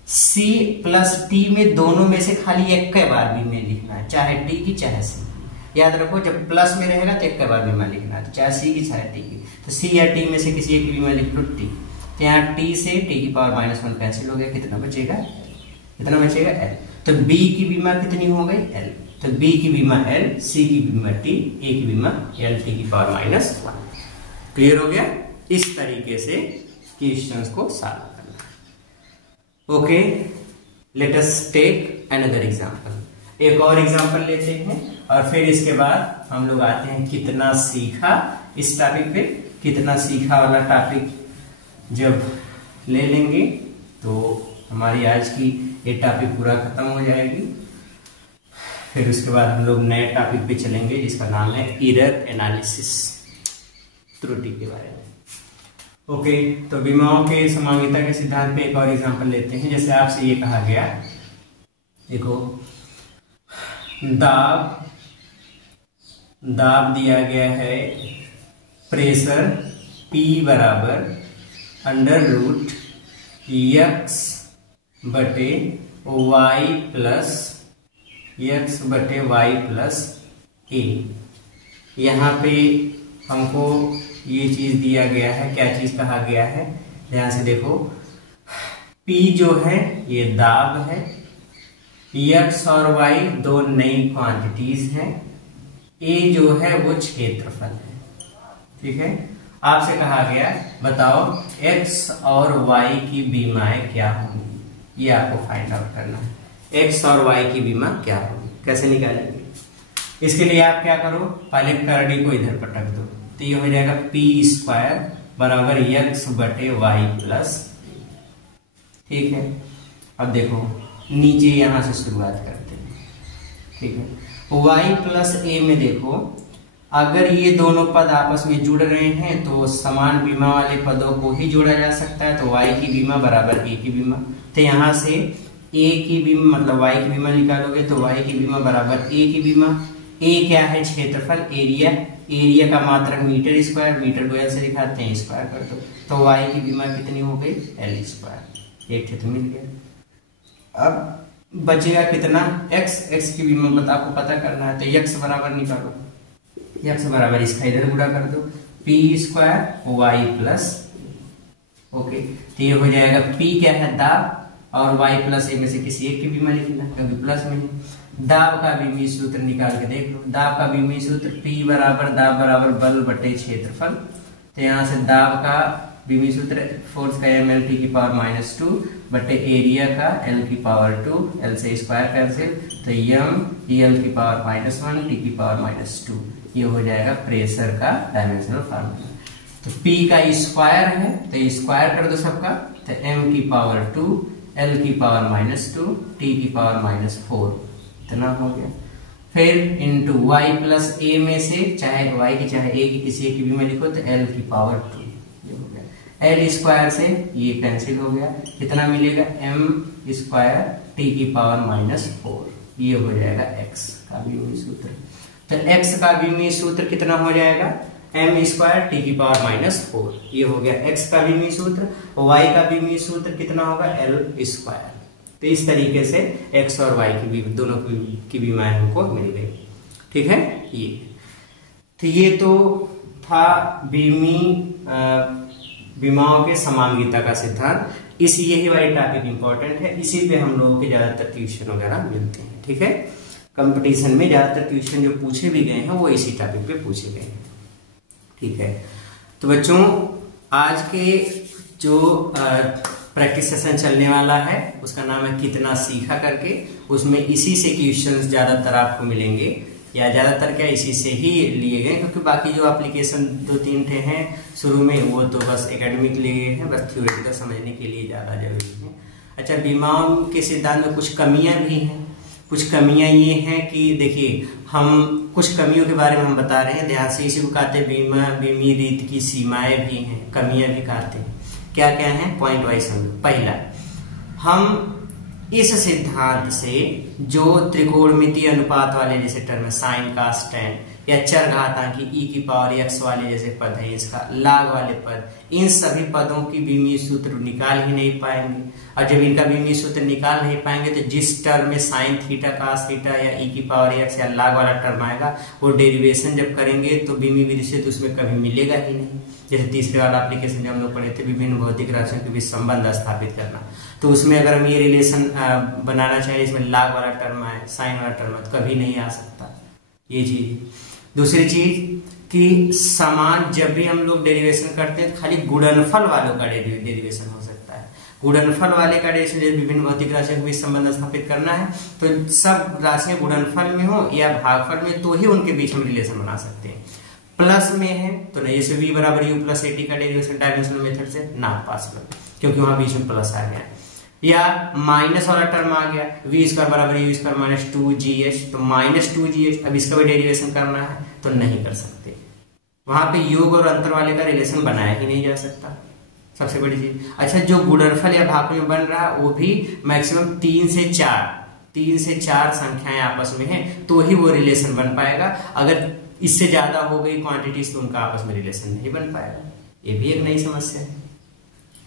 c प्लस t में दोनों में से खाली एक के बार बीमा लिखना है, चाहे t की चाहे c की। याद रखो जब प्लस में रहेगा तो एक के बार बीमा लिखना है, तो चाहे c की चाहे t की। तो c या t में से किसी एक की बीमा लिख लो t, तो यहाँ t से t की पावर -1 कैंसिल हो गया, कितना बचेगा, कितना बचेगा l। तो b की बीमा कितनी हो गई l, तो b की बीमा l, c की बीमा t, a की बीमा l t की पावर -1। क्लियर हो गया। इस तरीके से क्वेश्चंस को सॉल्व करना। Okay, let us take another example. एक और एग्जांपल लेते हैं और फिर इसके बाद हम लोग आते हैं कितना सीखा इस टॉपिक पे। कितना सीखा वाला टॉपिक जब ले लेंगे तो हमारी आज की ये टॉपिक पूरा खत्म हो जाएगी। फिर उसके बाद हम लोग नए टॉपिक पे चलेंगे जिसका नाम है एरर एनालिसिस, त्रुटि के बारे में। ओके, तो विमाओं के समांगिता के सिद्धांत पे एक और एग्जांपल लेते हैं। जैसे आपसे ये कहा गया, देखो दाब दिया गया है, प्रेशर P बराबर अंडर रूट x बटे y प्लस a। यहाँ पे हमको ये चीज दिया गया है, क्या चीज कहा गया है, ध्यान से देखो। P जो है ये दाब है, x और y दो नई क्वांटिटीज हैं, a जो है वो क्षेत्रफल है। ठीक है, आपसे कहा गया बताओ x और y की बीमाएं क्या होंगी, ये आपको फाइंड आउट करना है। x और y की बीमा क्या होगी, कैसे निकालेंगे? इसके लिए आप क्या करो, पहले करड़ी को इधर पटक दो, तो ये हो जाएगा p² बराबर x बटे y प्लस। ठीक है, अब देखो नीचे यहां से शुरुआत करते हैं। ठीक है, y प्लस a में देखो, अगर ये दोनों पद आपस में जुड़ रहे हैं तो समान बीमा वाले पदों को ही जोड़ा जा सकता है। तो y की बीमा बराबर a की बीमा, तो यहाँ से a की बीमा मतलब y की बीमा निकालोगे तो y की बीमा बराबर a की बीमा। a क्या है, क्षेत्रफल, एरिया, एरिया का मात्रक मीटर स्क्वायर, मीटर को l से दिखाते हैं, स्क्वायर कर दो, तो y की बीमा कितनी हो गई, l²। एक क्षेत्र मिल गया। अब बचेगा कितना, x की बीमा आपको पता करना है, तो x बराबर निकालो, x बराबर इसका इधर गुणा कर दो, p² y प्लस। ओके, तो ये हो जाएगा p क्या है, दाब, और y प्लस a में से किसी एक की बीमा लिखना क्योंकि प्लस में है। दाब का बीमीय सूत्र निकाल के देख लो, दाब का बीमीय सूत्र p बराबर दाब बराबर बल बटे क्षेत्रफल। तो यहाँ से दाब का बीमीय सूत्र फोर्स का ml t की पावर -2 बटे एरिया का l की पावर 2, l से स्क्वायर कैंसिल, तो m l की पावर -1 t की पावर -2। ये हो जाएगा प्रेशर का डायमेंशनल फार्मूला। तो P का स्क्वायर है तो स्क्वायर कर दो सबका, तो m की पावर 2, l की पावर -2, t की पावर -4, इतना हो गया। फिर इंटू y प्लस a में से चाहे y की चाहे a की किसी एक की भी में लिखो तो l की पावर 2, ये हो गया। l स्क्वायर से ये कैंसिल हो गया, कितना मिलेगा, m² t की पावर -4, ये हो जाएगा x का बीमीय सूत्र। तो x का बीमीय सूत्र कितना हो जाएगा, m² t की पावर -4, ये हो गया x का बीमीय सूत्र। y का बीमीय सूत्र कितना होगा, l²। तो इस तरीके से x और y की दोनों की बीमाएं हमको मिल गई। ठीक है, ये तो था बीमाओं के समांगिता का सिद्धांत। यही वाली टॉपिक इंपॉर्टेंट है, इसी पे हम लोगों के ज्यादातर ट्यूशन वगैरह मिलते हैं। ठीक है, कंपटीशन में ज्यादातर ट्यूशन जो पूछे भी गए हैं वो इसी टॉपिक पे पूछे गए हैं। ठीक है, तो बच्चों आज के जो प्रैक्टिस सेशन चलने वाला है उसका नाम है कितना सीखा करके, उसमें इसी से क्वेश्चंस ज्यादातर आपको मिलेंगे, या ज्यादातर क्या इसी से ही लिए गए, क्योंकि बाकी जो एप्लीकेशन 2-3 थे हैं शुरू में वो तो बस एकेडमिक लिए गए हैं, बस थ्योरेटिकल समझने के लिए ज्यादा जरूरी है। अच्छा, बीमाओं के सिद्धांत में कुछ कमियां भी हैं। कुछ कमियां ये हैं कि देखिए, हम कुछ कमियों के बारे में हम बता रहे हैं, ध्यान से इसी को कहते हैं बीमीय रीत की सीमाएं भी हैं, कमियां भी कहते हैं। क्या क्या है, पॉइंट वाइज समझो। पहला, हम इस सिद्धांत से जो त्रिकोणमितीय अनुपात वाले जैसे टर्म साइन का स्टैंड या चरघातांकी e की पावर x वाले जैसे पद है, इसका लाग वाले पद, इन सभी पदों की बीमीय सूत्र निकाल ही नहीं पाएंगे। और जब इनका बीमीय सूत्र निकाल नहीं पाएंगे तो जिस टर्म में साइन थीटा cos थीटा या e की पावर x या लाग वाला टर्म आएगा वो डेरिवेशन जब करेंगे तो बीमीय विधि से तो उसमें कभी मिलेगा ही नहीं। जैसे तीसरे वाला एप्लीकेशन जब हम लोग पढ़े थे विभिन्न भौतिक राशियों के बीच संबंध स्थापित करना, तो उसमें अगर हम ये रिलेशन बनाना चाहे इसमें लाग वाला टर्म आए, साइन वाला टर्म तो कभी नहीं आ सकता, ये चीज। दूसरी चीज कि समान जब भी हम लोग डेरिवेशन करते हैं तो खाली गुणनफल वालों का डेरिवेशन हो सकता है। गुणनफल वाले का डेरिवेशन विभिन्न भौतिक राशियों के बीच संबंध स्थापित करना है तो सब राशियां गुणनफल में हो या भागफल में तो ही उनके बीच हम रिलेशन बना सकते हैं। प्लस में है तो नहीं, जैसे v बराबर u प्लस at का डेरिवेशन डायमेंशनल मेथड से नॉट पॉसिबल। क्योंकि वहां बीच में प्लस आ गया। या माइनस वाला टर्म आ गया, वी स्क्वायर बराबर यू स्क्वायर माइनस 2gh, तो माइनस 2gh, अब इसका भी डेरिवेशन करना है तो नहीं कर सकते। वहां पे योग और अंतर वाले का रिलेशन बनाया ही नहीं जा सकता, सबसे बड़ी चीज। अच्छा, जो गुणनफल या भागफल में बन रहा है वो भी मैक्सिमम 3 से 4 संख्याएं आपस में हैं तो ही वो रिलेशन बन पाएगा। अगर इससे ज्यादा हो गई क्वांटिटीज तो उनका आपस में रिलेशन नहीं बन पाएगा। ये भी एक नई समस्या है।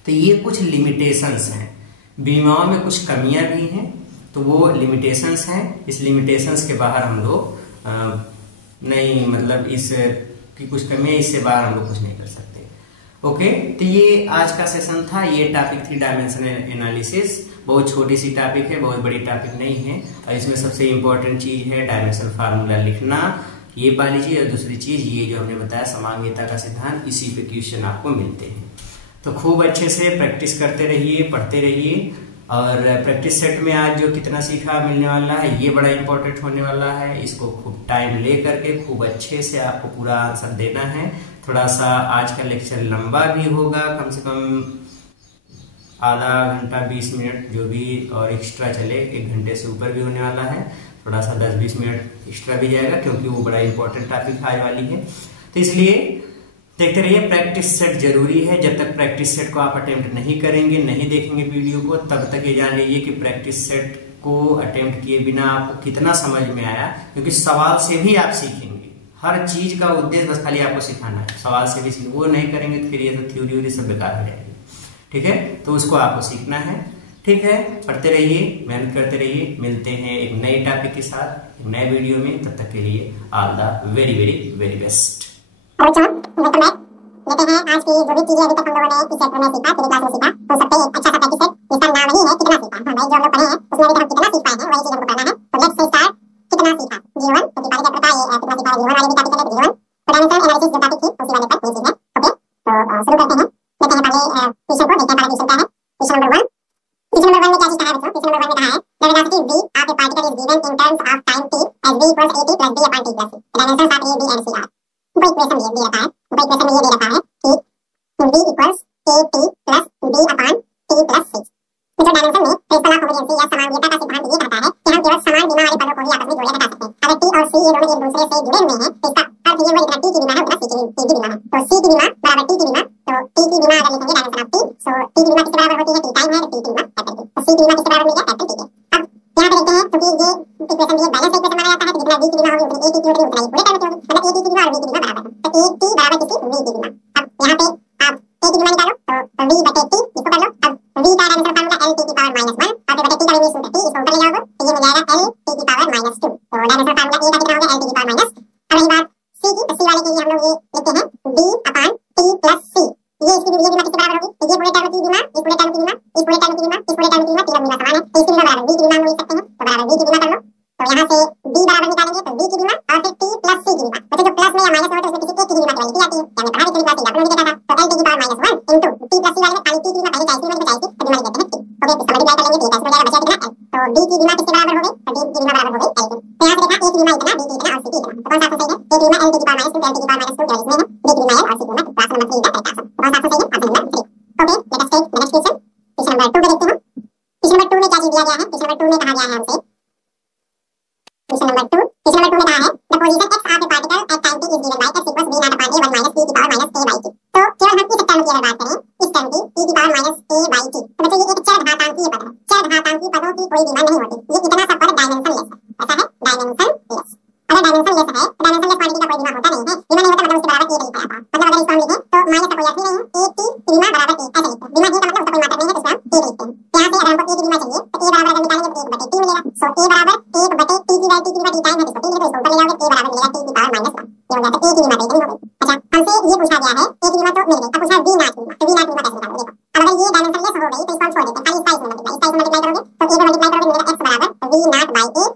तो ये कुछ लिमिटेशंस हैं, बीमाओं में कुछ कमियां भी हैं, तो वो लिमिटेशंस हैं। इस लिमिटेशंस के बाहर हम लोग नहीं, मतलब इस की कुछ कमियां, इससे बाहर हम लोग कुछ नहीं कर सकते। ओके, तो ये आज का सेशन था। ये टॉपिक थी डायमेंशनल एनालिसिस। बहुत छोटी सी टॉपिक है, बहुत बड़ी टॉपिक नहीं है। और इसमें सबसे इंपॉर्टेंट चीज है डायमेंशनल फार्मूला लिखना, ये वाली चीज। और दूसरी चीज ये जो हमने बताया समांगीता का सिद्धांत, इसी पे क्वेश्चन आपको मिलते हैं। तो खूब अच्छे से प्रैक्टिस करते रहिए, पढ़ते रहिए। और प्रैक्टिस सेट में आज जो कितना सीखा मिलने वाला है ये बड़ा इंपॉर्टेंट होने वाला है। इसको खूब टाइम ले करके खूब अच्छे से आपको पूरा आंसर देना है। थोड़ा सा आज का लेक्चर लंबा भी होगा, कम से कम आधा घंटा 20 मिनट जो भी, और एक्स्ट्रा चले 1 घंटे से ऊपर भी होने वाला है। थोड़ा सा 10-20 मिनट एक्स्ट्रा भी जाएगा क्योंकि वो बड़ा इंपॉर्टेंट टॉपिक आज वाली है। तो इसलिए देखते रहिए, प्रैक्टिस सेट जरूरी है। जब तक प्रैक्टिस सेट को आप अटेम्प्ट नहीं करेंगे, नहीं देखेंगे वीडियो को, तब तक ये जान लीजिए कि प्रैक्टिस सेट को अटेम्प्ट किए बिना आपको कितना समझ में आया। क्योंकि सवाल से भी आप सीखेंगे, हर चीज का उद्देश्य बस खाली आपको सिखाना है। सवाल से भी वो नहीं करेंगे तो फिर ये तो थ्योरी सब बेकार हो जाएगी। ठीक है, तो उसको आपको सीखना है। ठीक है, पढ़ते रहिए, मेहनत करते रहिए। मिलते हैं एक नए टॉपिक के साथ, एक नए वीडियो में। तब तक के लिए all the very very very best. लेते हैं आज की जो भी चीजें अभी तक हम लोगों ने इस चैप्टर में सीखा, पूरी क्लास में सीखा, हो सकता है एक अच्छा सा प्रैक्टिस सेट जिसका नाम ही है कितना सीखा। भाई जो हम लोग पढ़े हैं उसमें अभी तक हम कितना सीख पाए हैं वही चीज हमको करना है। तो लेट्स स्टार्ट कितना सीखा जीवन, तो पहले चैप्टर का ये कितना सीखा जीवन वाले भी टॉपिक है। जीवन तो डायमेंशनल एनालिसिस जो टॉपिक थी उसी वाले पर वही चीज है। ओके, तो शुरू करते हैं। लेते हैं पहले क्वेश्चन को, देखते हैं पहला क्वेश्चन क्या है। क्वेश्चन नंबर 1, क्वेश्चन नंबर 1 में क्या चीज कहा है बच्चों? क्वेश्चन नंबर 1 में कहा है the velocity v of a particle is given in terms of time t as v equals at plus b upon t plus c. Dimensions of a, b and c are। ऊपर equation ये दे रखा है, ऊपर equation में ये दे रखा है कि v equals at plus b upon t plus 6। तो डायमेंशन में प्रिंसिपल ऑफ होमोजेनिटी या समांगीता का सिद्धांत ये कहता है कि हम केवल समान विमा वाले पदों को ही आपस में जोड़ घटा सकते हैं। अगर t और c ये दोनों एक दूसरे से जुड़े हुए हैं तो इसका अर्थ ये हुआ जितना t की विमा है उतना c की भी विमा है। तो c की विमा बराबर t की विमा, तो t की विमा अगर लिखेंगे dimension of t, so t की विमा किसके बराबर होती है? t टाइम है, तो t की विमा कैपिटल t। तो c की विमा किसके बराबर मिल गया? कैपिटल t के। अब यहाँ पे देखते हैं क्योंकि ये इक्वेशन भी बैलेंस इक्वेशन माना जाता है, तो जितना v की विमा होगी उतनी a t की होगी, उतना ही पूरे टाइम की होगी। मतलब a t की विमा और v की विमा बराबर है, तो a t बराबर किसकी? v की विमा। अब यहाँ पे आप a की विमा निकालो तो v बटे t इसको कर लो। अब v का डायमेंशन फार्मूला l t की पावर -1 और फिर बटे t का वैल्यू सूत्र t, इसको ऊपर ले जाओगे तो ये मिल जाएगा l t की पावर -2। तो डायमेंशन फार्मूला a का कितना हो गया? l t की पावर माइनस। अब रही बात c की, तो c वाले के लिए हम लोग ये लिखते हैं b upon t plus c। ये इसकी ये विमा किसके बराबर होगी? तो ये पूरे टर्म की विमा, इस पूरे टर्म की विमा, इस पूरे टर्म की विमा, इस पूरे टर्म की विमा, तीनों विमा समान है, तो इसकी विमा बराबर v की विमा हम लिख सकते हैं। तो बराबर v की विमा कर लो, तो यहाँ से b बराबर निकालेंगे तो v की विमा और फिर t प्लस c की विमा। वैसे जो प्लस में या माइनस में होता है उसमें किसी एक की विमा की वैल्यू आती है, हमने पढ़ा थी क्लास में, आपने भी देखा था। तो l t की power -1 into t plus c वाले में खाली t की विमा पहले चाहिए, विमा चाहिए तो विमा लिख देते हैं t। ओके, इसको मल्टीप्लाई कर लेंगे तो ये कैसे हो जाएगा? बचा कितना? l। तो b की विमा किसके बराबर हो गई? तो b की विमा बराबर हो गई l के। तो यहाँ से देखा a की विमा इतना, b की इतना और c की इतना, तो कौन सा आपको सही है? a की विमा l t की पावर -2, l t की पावर -2 जो इसमें है, b की विमा l और c की विमा क्लास नंबर 3 का करेक्ट आंसर। तो कौन सा आपको सही है? Option number 3। Okay, let us take the next question. Question number 2 को देखते हैं। क्वेश्चन नंबर 2 में क्या चीज दिया गया है? क्वेश्चन नंबर 2 में कहा गया है हमसे, क्वेश्चन नंबर 2 में कहा है the position x of a particle at time t is given by x equals v naught upon a 1 minus t की पावर -a by t। तो केवल हम इस टर्म की अगर बात करें, इस टर्म की t की पावर -a by t, तो बच्चों ये एक चरघातांकीय पद है। चरघातांकीय पदों की कोई विमा नहीं होती, ये इतना सा पद डायमेंशनलेस है। ऐसा है डायमेंशनलेस। अगर डायमेंशनलेस है तो डायमेंशनलेस क्वांटिटी का कोई विमा होता नहीं है। विमा नहीं होता मतलब उसके बराबर a नहीं आता। मतलब अगर इसको हम लिखें तो माइनस का कोई अर्थ नहीं है, a t की विमा बराबर a ऐसे लिखते हैं। विमा नहीं का मतलब उसका कोई मात्रा नहीं है, तो इसको हम a लिखते हैं। यहाँ से अगर हमको a की विमा चाहिए तो a बराबर अगर निकालेंगे तो 1 बटे t मिलेगा। सो a बराबर 1 बटे t की वैल्यू, t की विमा t टाइम है, इसको t लिखो, इसको ऊपर ले जाओगे a बराबर मिलेगा t की पावर -1। ये हो जाता है a की विमा तो इतनी हो गई। अच्छा, हमसे ये पूछा गया है a की विमा तो मिल गई, अब पूछा है v naught की विमा, तो v naught की विमा कैसे निकालोगे? देखो, अब अगर ये डायमेंशनलेस हो गई तो इसको हम छोड़ देते हैं, खाली इसका मल्टीप्लाई करोगे तो a को मल्टीप्लाई करोगे मिलेगा x बराबर v naught by a,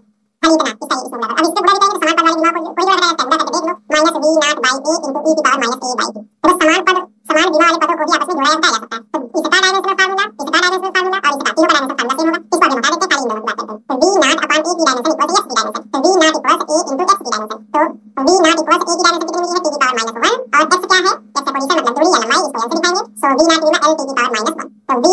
खाली इतना इसका इसमें बराबर। अब इससे पूरा निकालेंगे तो समान पद वाली विमा को कोई भी अगर टर्म करके देख लो -v naught by a into e की पावर -a by t। तो समान पद, समान विमा वाले पदों को भी आपस में जोड़ा जा सकता है। तो इसका डायमेंशनल फार्मूला, इसका डायमेंशनल फार्मूला और इसका तीनों का डायमेंशनल फार्मूला सेम होगा। इसको हम बता देते हैं, खाली इन दोनों की बात करते हैं। तो v naught upon a की डायमेंशन इक्वल x की डायमेंशन, तो v naught equal a into x की डायमेंशन। तो v naught इक्वल a की डायमेंशन कितनी मिली है? t की पावर -1 और x क्या है? x का पोजीशन मतलब दूरी या लंबाई, इसको l से दिखाएंगे। सो v naught की विमा l t की पावर -1, तो v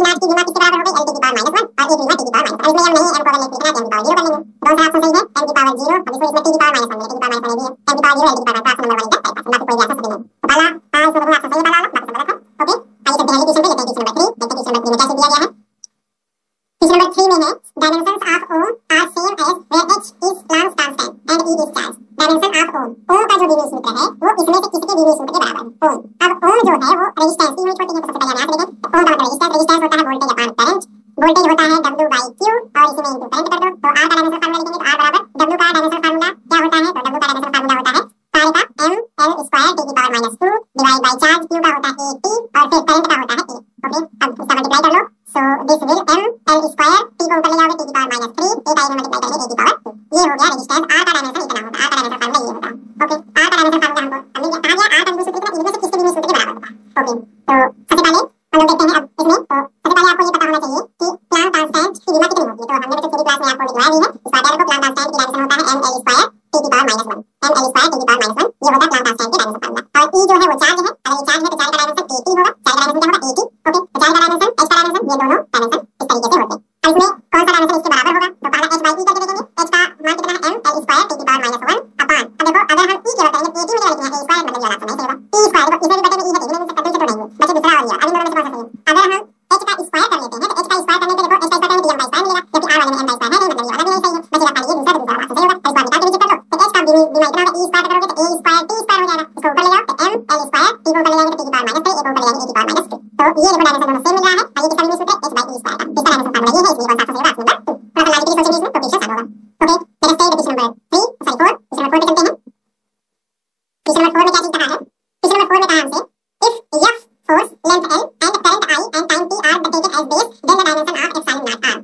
डिस्टेंस r का डायमेंशन इतना होता है, r का डायमेंशन फार्मूला ये होता है। ओके, r का डायमेंशन फार्मूला हमको हमने कहा गया r का बिंदु सूत्र कितना, इनमें से किसके बिंदु सूत्र के बराबर होता है। ओके, तो सबसे पहले हम लोग देखते हैं अब इसमें, तो सबसे पहले आपको ये पता होना चाहिए कि प्लान कांस्टेंट की विमा कितनी होती है। तो हमने बच्चों थ्योरी क्लास में आपको दिखाया भी है, इस बात को प्लान कांस्टेंट की डायमेंशन होता है ml स्क्वायर t की पावर -1, ml स्क्वायर t की पावर -1, ये होता है प्लान कांस्टेंट की डायमेंशन फार्मूला। और e जो है वो चार्ज है, अगर ये चार्ज है तो चार्ज का डायमेंशन at होगा, चार्ज का डायमेंशन क्या होगा at। ओके, तो चार्ज का डायमेंशन h का डायमेंशन, ये दोनों डायमेंशन इस तरीके से होते हैं। अब इसमें कौन सा डायमेंशन इसके बराबर होगा, तो पहला h बाई e करके देखेंगे। h का मान कितना है ml स्क्वायर t की पावर -1 अपान, अब देखो अगर हम e की बात करेंगे at में क्या लिखना है, a स्क्वायर मतलब ये वाला समय चलेगा e स्क्वायर, देखो इसमें भी बटे में e है, लेकिन इससे कटल से तो नहीं है, बच्चे दूसरा और लिया। अब इन दोनों में से कौन सा सही है, अगर हम h का स्क्वायर कर लेते हैं तो h का स्क्वायर करने पे देखो h का स्क्वायर करने पे m बाई स्क्वायर मिलेगा, जबकि r वाले में m बाई स्क्वायर है नहीं, मतलब ये वाला भी नहीं सही है, बचेगा खाली ये दूसरा, तो दूसरा वाला सही होगा। इसको निकाल के नीचे कर लो, तो h का बिना इतना होगा, e स्क्वायर करोगे तो a स्क्वायर t स्क्वायर हो जाएगा, इसको ऊपर ले जाओ तो m l स्क्वायर, t को ऊपर ले जाएंगे तो t की पावर -3, a को ऊपर ले जाएंगे a की पावर -2। तो ये देखो डायमेंशन दोनों सेम मिल रहा है, और ये किसका बिंदु सूत्र है h बाई e स्क्वायर का, इसका डायमेंशन फार्मूला ये है, इसलिए कौन सा सही होगा ऑप्शन नंबर 2। थोड़ा सा लॉजिकली सोचेंगे इसमें तो पीछे आसान होगा। Okay, let's stay with question number 3, sorry 4, question number 4 पे चलते हैं। क्वेश्चन नंबर 4 में क्या चीज कहा है, क्वेश्चन नंबर 4 में कहा हमसे if f force length l and current I and time t are taken as base then the dimension of epsilon naught r।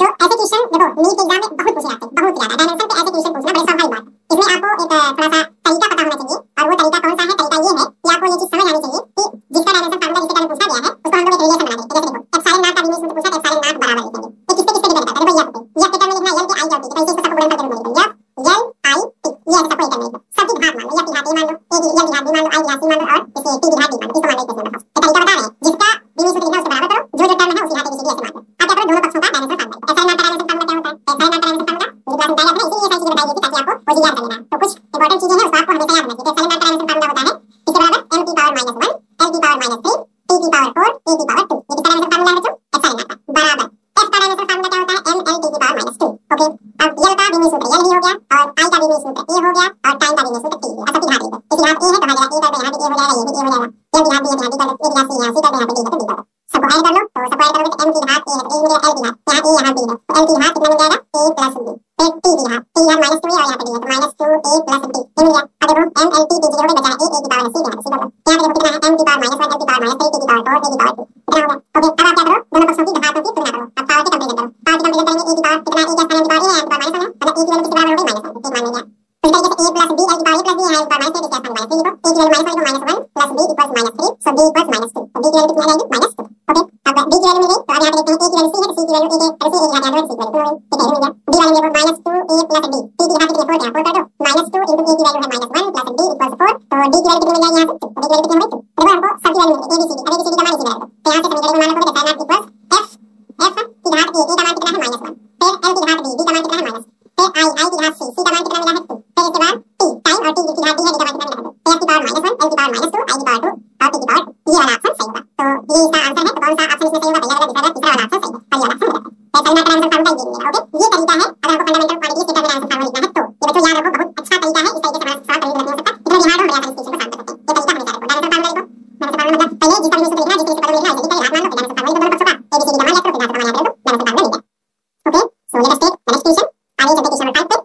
जो ऐसे क्वेश्चन देखो नीट एग्जाम में बहुत पूछे जाते हैं, बहुत ज्यादा डायमेंशन पे ऐसे क्वेश्चन पूछना बड़े स्वाभाविक बात है। इसमें आपको एक थोड़ा सा तरीका पता होना चाहिए, और वो तरीका कौन सा है, तरीका ये है कि आपको ये चीज समझ आनी चाहिए कि जिसका डायमेंशन फार्मूला जिसके बारे में पूछा गया है उसको हम लोग एक रिलेशन बना देंगे। जैसे देखो एप्सिलॉन नॉट का बिंदु सूत्र पूछा, एप्सिलॉन नॉट बराबर लिखेंगे, तो किसके किसके डिपेंड करता है, देखो ये के टर्म में लिखना है l के i और t, तो इसे सबको गुणनफल जरूर लिखेंगे, l i t, ये सबको एक टर्म में लिखो, सब की घात मान लो, या की घात a मान लो, a की घात b मान लो, i की घात c मान लो, और इसके t की घात d मान लो, इसको मान लो इक्वेशन नंबर 5। तरीका बता रहे हैं, जिसका बिंदु सूत्र लिखना है उसको बराबर करो, जो जो टर्म है उसकी घात abcd ऐसे मान लो। अब क्या करो, दोनों पक्षों का डायमेंशन फार्मूला, एप्सिलॉन नॉट का डायमेंशन फार्मूला क्या होता है, एप्सिलॉन नॉट का डायमेंशन फार्मूला पूरी क्लास में बताया गया है, इसीलिए ये सारी चीजें बताई गई थी ताकि आपको वो याद कर लेना। तो कुछ इंपॉर्टेंट चीजें हैं उसको आपको हमेशा याद रखना है। एप्सिलॉन नॉट का डायमेंशन फार्मूला होता है इसके बराबर m की पावर -1 l की पावर -3 t की पावर 4 a की पावर 2, ये किसका डायमेंशन फार्मूला है बच्चों, एप्सिलॉन नॉट का, बराबर f का डायमेंशन फार्मूला क्या होता है m l t की पावर -2। ओके, अब l का बिंदु सूत्र l भी हो गया, और i का बिंदु सूत्र a हो गया, और टाइम का बिंदु सूत्र t है। अब सबकी घात लिखो, इसकी घात a है तो हर जगह a कर दो, यहाँ भी a हो जाएगा, ये भी a हो जाएगा, ये भी घात b है तो यहाँ b कर दो, ये भी घात c है, c कर दो, यहाँ पे d है तो d कर दो, सबको ऐड कर लो। तो सबको ऐड करोगे तो m की घात a है तो a मिलेगा, l की घात यहाँ a यहाँ b है तो l की घात कितना मिल जाएगा a प्लस b, फिर t की घात -2 है और यहाँ पे d है तो -2a प्लस b, ये मिल गया। अब देखो m l t b की जगह बचा है a की पावर c है, तो c कर लो, यहाँ पे देखो कितना है m की पावर -1 l की पावर -3 t की पावर 4 a की पावर 2, कितना हो गया। ओके, अब आप क्या करो, दोनों पक्षों की घातों की तुलना करो, अब पावर के कंपैरिजन करो, पावर के कंपैरिजन करेंगे a की पावर कितना, a का स्थान m की पावर a है, m की पावर -1 है, मतलब a की वैल्यू किसके बराबर हो गई -1, तो मान लिया। इस तरीके से a प्लस b l की पावर a प्लस b है, l की पावर -3 इसका स्थान -3 लिखो, a की value -1 plus b equals -3, so b equals -2, तो b की वैल्यू कितनी आ जाएगी -2। ओके, अब b की वैल्यू मिल गई, तो अब यहाँ पे देखते हैं a की वैल्यू c है, तो c की वैल्यू a के अरे c a की घात याद रखो, c की वैल्यू ठीक है, मिल गया। b वाले में देखो -2a प्लस b, t की घात कितनी है 4 है, 4 कर दो, -2 into a की वैल्यू है -1 प्लस b इक्वल्स 4, तो d की वैल्यू कितनी मिल जाएगी यहाँ से, तो d की वैल्यू कितनी हो गई 2। देखो हमको सब की वैल्यू मिल गई abcd, अब abcd का मान इसी में रखो, तो यहाँ से समीकरण में मान रखोगे तो sin नॉट इक्वल्स f की घात a, a का मान कितना है -1, फिर l की घात b, b का मान कितना है -, फिर i की घात c, c का मान कितना मिला है 2, फिर इसके बाद t टाइम और t की घात d है, d का मान कितना मिला है 2, f की पावर -1 l की पावर -2 i की पावर 2 और t की पावर, ये वाला ऑप्शन सही होगा। तो ये इसका आंसर है, तो कौन सा ऑप्शन इसमें सही होगा, पहला वाला दूसरा वाला तीसरा वाला ऑप्शन सही है, और ये वाला ऑप्शन गलत है। एप्सिलॉन नॉट का डायमेंशन फार्मूला ये मिलेगा। ओके, ये तरीका है अगर आपको फंडामेंटल क्वांटिटीज के टर्म में डायमेंशन फार्मूला लिखना है तो ये बच्चों याद रखो, बहुत अच्छा तरीका है, इस तरीके से हमारा सवाल कभी नहीं हो सकता, इतना दिमाग हो गया तो इस चीज को शांत करते हैं, ये तरीका हमेशा रखो। डायमेंशन फार्मूला लिखो, डायमेंशन फार्मूला मतलब पहले जिसका बिंदु सूत्र लिखना है, जिसके पद में लिखना है, जल्दी पहले हाथ मान लो, फिर डायमेंशन फार्मूला दोनों पक्षों का abcd का मान लिया करो, फिर घात का मान याद रखो, डायमेंशन फार्मूला मिल गया। Okay, so let us take the next question, आगे चलते क्वेश्चन नंबर 5 पे।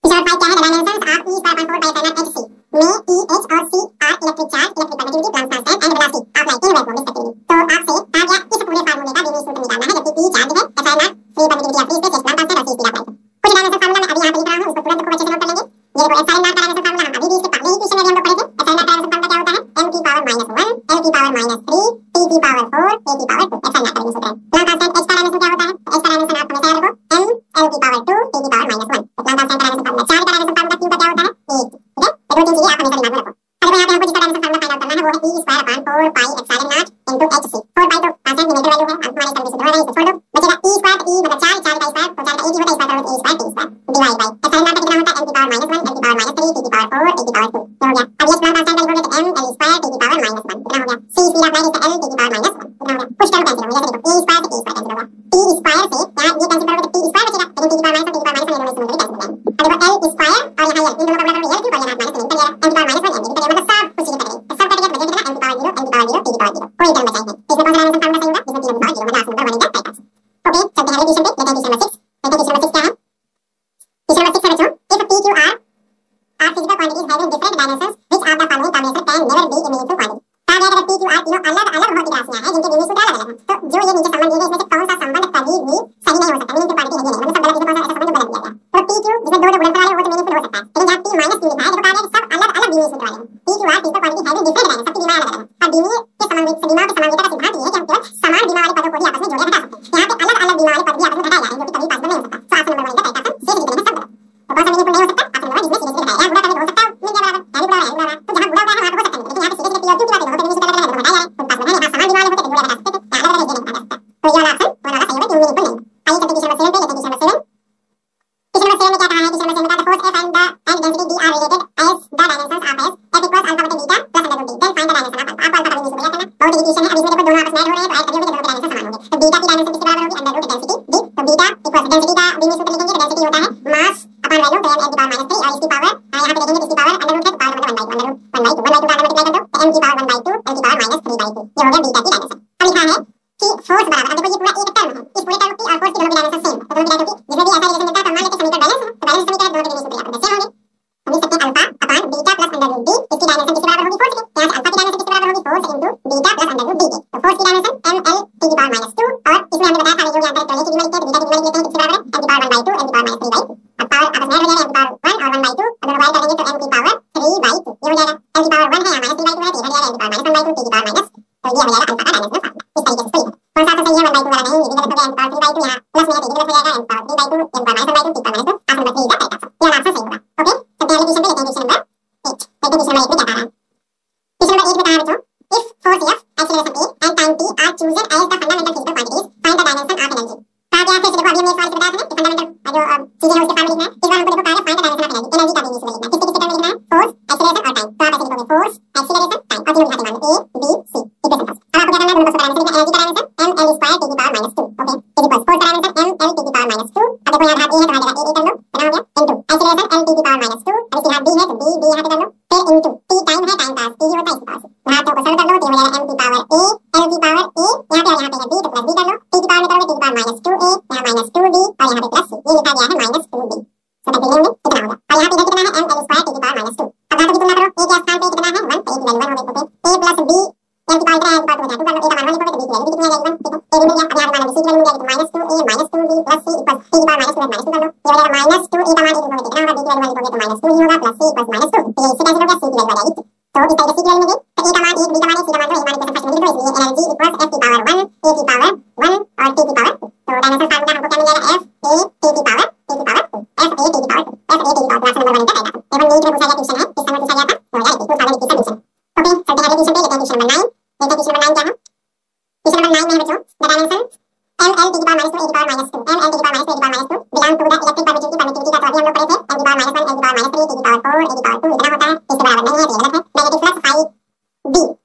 क्वेश्चन नंबर 5 क्या है, the dimensions of e square upon 4 pi epsilon hc में e h और c are electric charge, electric permittivity, Planck constant and velocity of light in vacuum respectively. तो आपसे कहा गया इस पूरे फार्मूले का बिंदु सूत्र निकालना है, जबकि e चार्ज है, epsilon not free permittivity of free space, Planck constant और c स्पीड ऑफ लाइट। कुछ डायमेंशन फार्मूला मैं अभी यहाँ पे लिख रहा हूँ, इसको तुरंत देखो अच्छे से नोट कर लेंगे। ये देखो एप्सिलॉन नॉट का डायमेंशन फार्मूला हम अभी भी इसके पहले ही क्वेश्चन में भी हम लोग पढ़े थे। एप्सिलॉन नॉट का डायमेंशन फार्मूला क्या होता है, m की पावर -1 l की पावर -3 t की पावर 4 a की पावर 2, एप्सिलॉन नॉट का बिंदु सूत्र है। प्लांक कांस्टेंट h का डायमेंशन क्या होता है, h का डायमेंशन आप हमेशा याद रखो m l की पावर 2 t की पावर -1, तो प्लांक कांस्टेंट का डायमेंशन फार्मूला, चार्ज का डायमेंशन फार्मूला q का क्या होता है 8, ठीक है। तो दो तीन चीजें आप हमेशा दिमाग में रखो। अब यहाँ पे हमको जिसका डायमेंशन फार्मूला फाइंड आउट करना है वो है e square upon 4 pi epsilon not into hc। 4 पाई तो कांस्टेंट की नेगेटिव वैल्यू है, अब हमारे सर्विस में इसको छोड़ दो, बचेगा e स्क्वायर, e मतलब चार्ज, चार्ज का स्क्वायर, तो चार्ज का एक ही होता है, इस बार करोगे e square t square divide by epsilon not कितना होता है m की पावर -1 l की पावर -3 t की पावर 4 a की पावर 2, ये हो गया। अब ये प्लांक कांस्टेंट का लिखोगे तो m l स्क्वायर t की पावर -1 कितना हो गया, c स्पीड ऑफ लाइट इसका l t की पावर -1 कितना हो गया। कुछ टर्म कैंसिल होंगे, जैसे देखो e स्क्वायर से e स्क्वायर कैंसिल होगा, t स्क्वायर से यहाँ ये कैंसिल करोगे तो t स्क्वायर बचेगा, लेकिन t की पावर -1 t की पावर -1 ये दोनों इसमें कैंसिल हो जाएंगे। अब देखो l स्क्वायर और यहाँ l, इन दोनों का गुणा करोगे l क्यों कर लेना, -3 कर लेना, m की पावर -1 m की पावर मतलब सब कुछ कट गई, सब कट गया तो बचेगा कितना m की पावर 0 l की पावर 0 t की पावर 0, कोई टर्म बचा नहीं। तो इसमें कौन सा डायमेंशन फार्मूला सही होगा, इसमें तीनों की पावर 0 मतलब option number 1 is the right answer. Okay, चलते हैं अगले क्वेश्चन पे, लेते हैं क्वेश्चन नंबर 6। देखते हैं क्वेश्चन नंबर 6 क्या है। क्वेश्चन नंबर 6 है बच्चों, if p q r are physical quantities having different dimensions, which of the following combination can never be a meaningful quantity। कहा गया अगर p q r तीनों अलग अलग भौतिक राशियां हैं जिनके बिंदु सूत्र अलग अलग हैं, तो जो ये नीचे संबंध दिए गए इसमें से कौन सा संबंध कभी भी सही नहीं हो सकता, मीनिंगफुल क्वांटिटी है ये नहीं, मतलब सब गलत है, कौन सा ऐसा संबंध गलत दिया गया। तो p q जिसमें दो जो गुणनफल वाले वो तो मीनिंगफुल हो सकता है, लेकिन जहाँ p माइनस q लिखा है देखो कहा गया कि सब अलग अलग बीमी सूत्र वाले हैं। p q r physical quantity है जो डिफरेंट है, सबकी बीमा अलग अलग है। अब बीमी के बीमाओं के समांगिता का सिद्धांत ये है कि हम केवल समान बीमा वाले पदों को ही आपस में जोड़ या घटा सकते हैं। यहाँ पे अलग अलग बीमा वाले पद भी आपस में घटाए जा रहे हैं, जो कि कभी पॉसिबल नहीं हो सकता। तो ऑप्शन नंबर 1 का करेक्ट ऑप्शन शेष वितरण है सब। तो कौन सा मीनिंगफुल नहीं हो सकता? ऑप्शन नंबर जिसमें सीधे सीधे घटाया, गुणा करने हो सकता है मिल गया बराबर, है भी बराबर है। तो जहाँ गुणा बराबर है वहाँ पे हो सकता है, लेकिन यहाँ पे सीधे सीधे p और q की बात है, वहाँ पे बीमी सूत्र अलग अलग है, घटाया है। तो पॉसिबल है, यहाँ समान बीमा वाले होते तो जोड़ या घटा सकते थे, यहाँ अलग अलग नहीं घटा सकता। तो ये वाला ऑप्शन वाला सही है कि मीनिंगफुल नहीं। आइए चलते क्वेश्चन नंबर 7 पे, लेते हैं क्वेश्चन नंबर 7। क्वेश्चन नंबर 7 में क्या कहा है? क्वेश्चन नंबर 7 में कहा force F and density D are related as the dimensions of S F equals alpha बटे beta plus under root D, then find the dimension of alpha। आपको alpha का value निकालना है, बहुत इजी क्वेश्चन है। अब इसमें देखो दोनों आपस में ऐड हो रहे हैं, तो ऐड करिए दोनों के डायमेंशन समान होंगे। तो बीटा की डायमेंशन किसके बराबर होगी? Under root density D। तो बीटा इक्वल्स डेंसिटी का बीमी सूत्र लिखेंगे, तो डेंसिटी होता है मास अपॉन वैल्यू, तो m l की पावर -3 और इसकी पावर यहाँ पे देखेंगे इसकी पावर अंडर रूट है, पावर मतलब 1/2 अंडर रूट 1/2 1/2 का मल्टीप्लाई कर दो, तो m की पावर 1/2 l की पावर -3/2। ये हो गया बीटा की डायमेंशन। अब लिखा है कि फोर्स बराबर, अब देखो ये पूरा एक टर्म है, इस पूरे टर्म की और फोर्स की दोनों की डायमेंशन सेम है। तो दोनों की डायमेंशन जिसमें भी ऐसा रिलेशन मिलता है तो मान लेते हैं समीकरण बैलेंस है, तो बैलेंस समीकरण दोनों के बीमी सूत्र यहाँ पे सेम होंगे। हम लिख सकते हैं alpha upon beta plus under root D, इसकी डायमेंशन किसके बराबर होगी? फोर्स के। यहाँ से अल्फा की डायमेंशन किसके बराबर होगी? Force into beta plus under root D के। तो फोर्स की डायमेंशन ml t की पावर -2 और इसमें हमने बताया सारे जो यहाँ पर की बीमा लिखते हैं, बीटा की बीमा लिखते हैं किसके बराबर है? m की पावर 1/2 l की पावर -3/2। अब पावर आपस में ऐड हो जाएगा, m की पावर 1 और 1/2 अगर डिवाइड कर देंगे तो m की पावर 3/2 ये हो जाएगा। l की पावर 1 है यहाँ -3/2 है, तो इधर जाएगा m की पावर -1/2 t की पावर माइनस, तो ये हो जाएगा अल्फा का डायमेंशन फार्मूला। इस तरीके से सही है। कौन सा तो सही है? 1/2 वाला नहीं, ये भी गलत हो गया, m की पावर 3/2 यहाँ प्लस में है, तो ये गलत हो जाएगा, m की पावर 3/2 m की पावर -1/2 t की पावर -2। ऑप्शन नंबर 3 का करेक्ट ऑप्शन, ये वाला ऑप्शन सही होगा। ओके, चलते हैं अगले क्वेश्चन पे, लेते हैं क्वेश्चन नंबर 8। देखते हैं क्वेश्चन नंबर 1 में क्या कहा है। क्वेश्चन नंबर 1 में कहा है बच्चों, if force F, acceleration A and time t are chosen as the fundamental physical quantities, find the dimension of energy। कहा गया फिर से देखो, अभी हमने इस सवाल को बताया था कि फंडामेंटल जो चीजें हैं उसके फॉर्मूला लिखना है। इस बार हमको देखो कहा है find the dimension of energy, energy का बीमी सूत्र लिखना है। किसके किसके टर्म में लिखना है? फोर्स, एक्सीलरेशन और टाइम। तो आप ऐसे लिखोगे फोर्स, एक्सीलरेशन, टाइम और तीनों लिखा के मान लो A B C equation first. अब आपको क्या करना है? दोनों का सूत्र डायमेंशन लिखना है। एनर्जी का डायमेंशन ml स्क्वायर t की power -2, okay, is equals force का डायमेंशन ml t की पावर -2। अब देखो यहाँ घात A है तो वहाँ जगह A कर लो, बना हो गया, इनटू एक्सीलरेशन l t की पावर -2 और इसकी घात B है तो B यहाँ पे कर लो, फिर इनटू t टाइम है, टाइम का t ही होता है इसके पास। घातों को सरल कर लो तो हो जाएगा m की पावर A l की पावर A यहाँ पे और यहाँ पे है B, तो प्लस B कर लो, t की पावर में करोगे t की पावर -2a यहाँ -2b और यहाँ पे प्लस c, ये लिखा गया है -2b। सो तब में कितना होगा? और यहाँ पे इधर कितना है? ml स्क्वायर t की पावर -2। अब घातों की तुलना करो, a के स्थान पे कितना है? 1, तो a की वैल्यू 1 हो गई, तो a प्लस b l की पावर इतना है, l की पावर 2 कर लो, a का मान 1 लिखोगे तो b की वैल्यू कितनी आ जाएगी? 1, ठीक है, a भी मिल गया। अब यहाँ पे मान लो c की वैल्यू मिल जाएगी तो -2a -2b plus c equals t की पावर -2 कर लो, ये हो जाएगा -2a का मान लिखोगे कितना होगा? b की वैल्यू लिखोगे तो -2 ही होगा प्लस c इक्वल्स -2, तो ये इससे कैंसिल हो गया, c की वैल्यू आ जाएगी। तो इस तरह से c की वैल्यू मिल गई, तो a का मान 1, b का मान 1, c का मान 2, a मान इक्वेशन फर्स्ट में लिख दो, इसलिए एनर्जी इक्वल्स f की पावर 1 a की पावर 1 और t की पावर 2। तो डायमेंशन फार्मूला हमको क्या मिल जाएगा? f a t की पावर 2 f a t की पावर 2 f a t की पावर। ऑप्शन नंबर 1 का राइट आंसर। नीट में पूछा गया क्वेश्चन है, इस समय पूछा गया था 2021 2021 का क्वेश्चन। ओके, चलते हैं अगले क्वेश्चन पे, लेते हैं क्वेश्चन नंबर 9। देखते हैं क्वेश्चन नंबर 9 क्या है। क्वेश्चन नंबर 9 में है बच्चों, the dimension ml to the power -2 a to the power -2 ml to the power -2 a to the power -2 belong to the electric permittivity का तो अभी हम लोग पढ़े थे, m to the power -1 l to the power -3 a to the power 4 a to the power 2 इतना होता है, इसके बराबर नहीं है, तो ये गलत है। नेगेटिव फ्लक्स फाई b का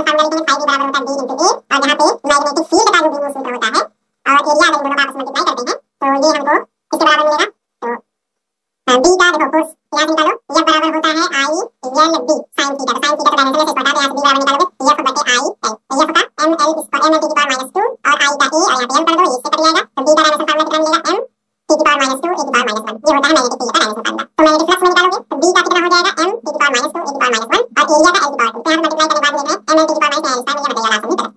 डायमेंशन फार्मूला लिखेंगे, फाई b बराबर होता है b into a, और यहाँ पे मैग्नेटिक फील्ड का जो भी सूत्र होता है और एरिया अगर दोनों का आपस में मल्टीप्लाई करते हैं तो ये हमको किसके बराबर मिलेगा? तो b का देखो फोर्स यहाँ से निकालो, यह बराबर होता है i l b sin theta, तो sin थीटा का डायमेंशन से पता है, यहाँ से b बराबर निकालोगे f बटे i l, तो f का ml square ml to the power -2 और i का a और यहाँ पे m कर दो, इससे कट जाएगा, तो b का डायमेंशन फार्मूला कितना मिलेगा? m t की पावर -2 a की पावर -1, ये होता है मैग्नेटिक फील्ड का डायमेंशन फार्मूला। तो मैग्नेटिक फ्लक्स में निकालोगे तो b का कितना हो जाएगा? m t की पावर -2 a की पावर -1 और एरिया का l की पावर 2, तो यहाँ मल्टीप्लाई करने के बाद मिलेगा ml t की पावर -2 स्क्वायर, ये बताइए आसानी तरह।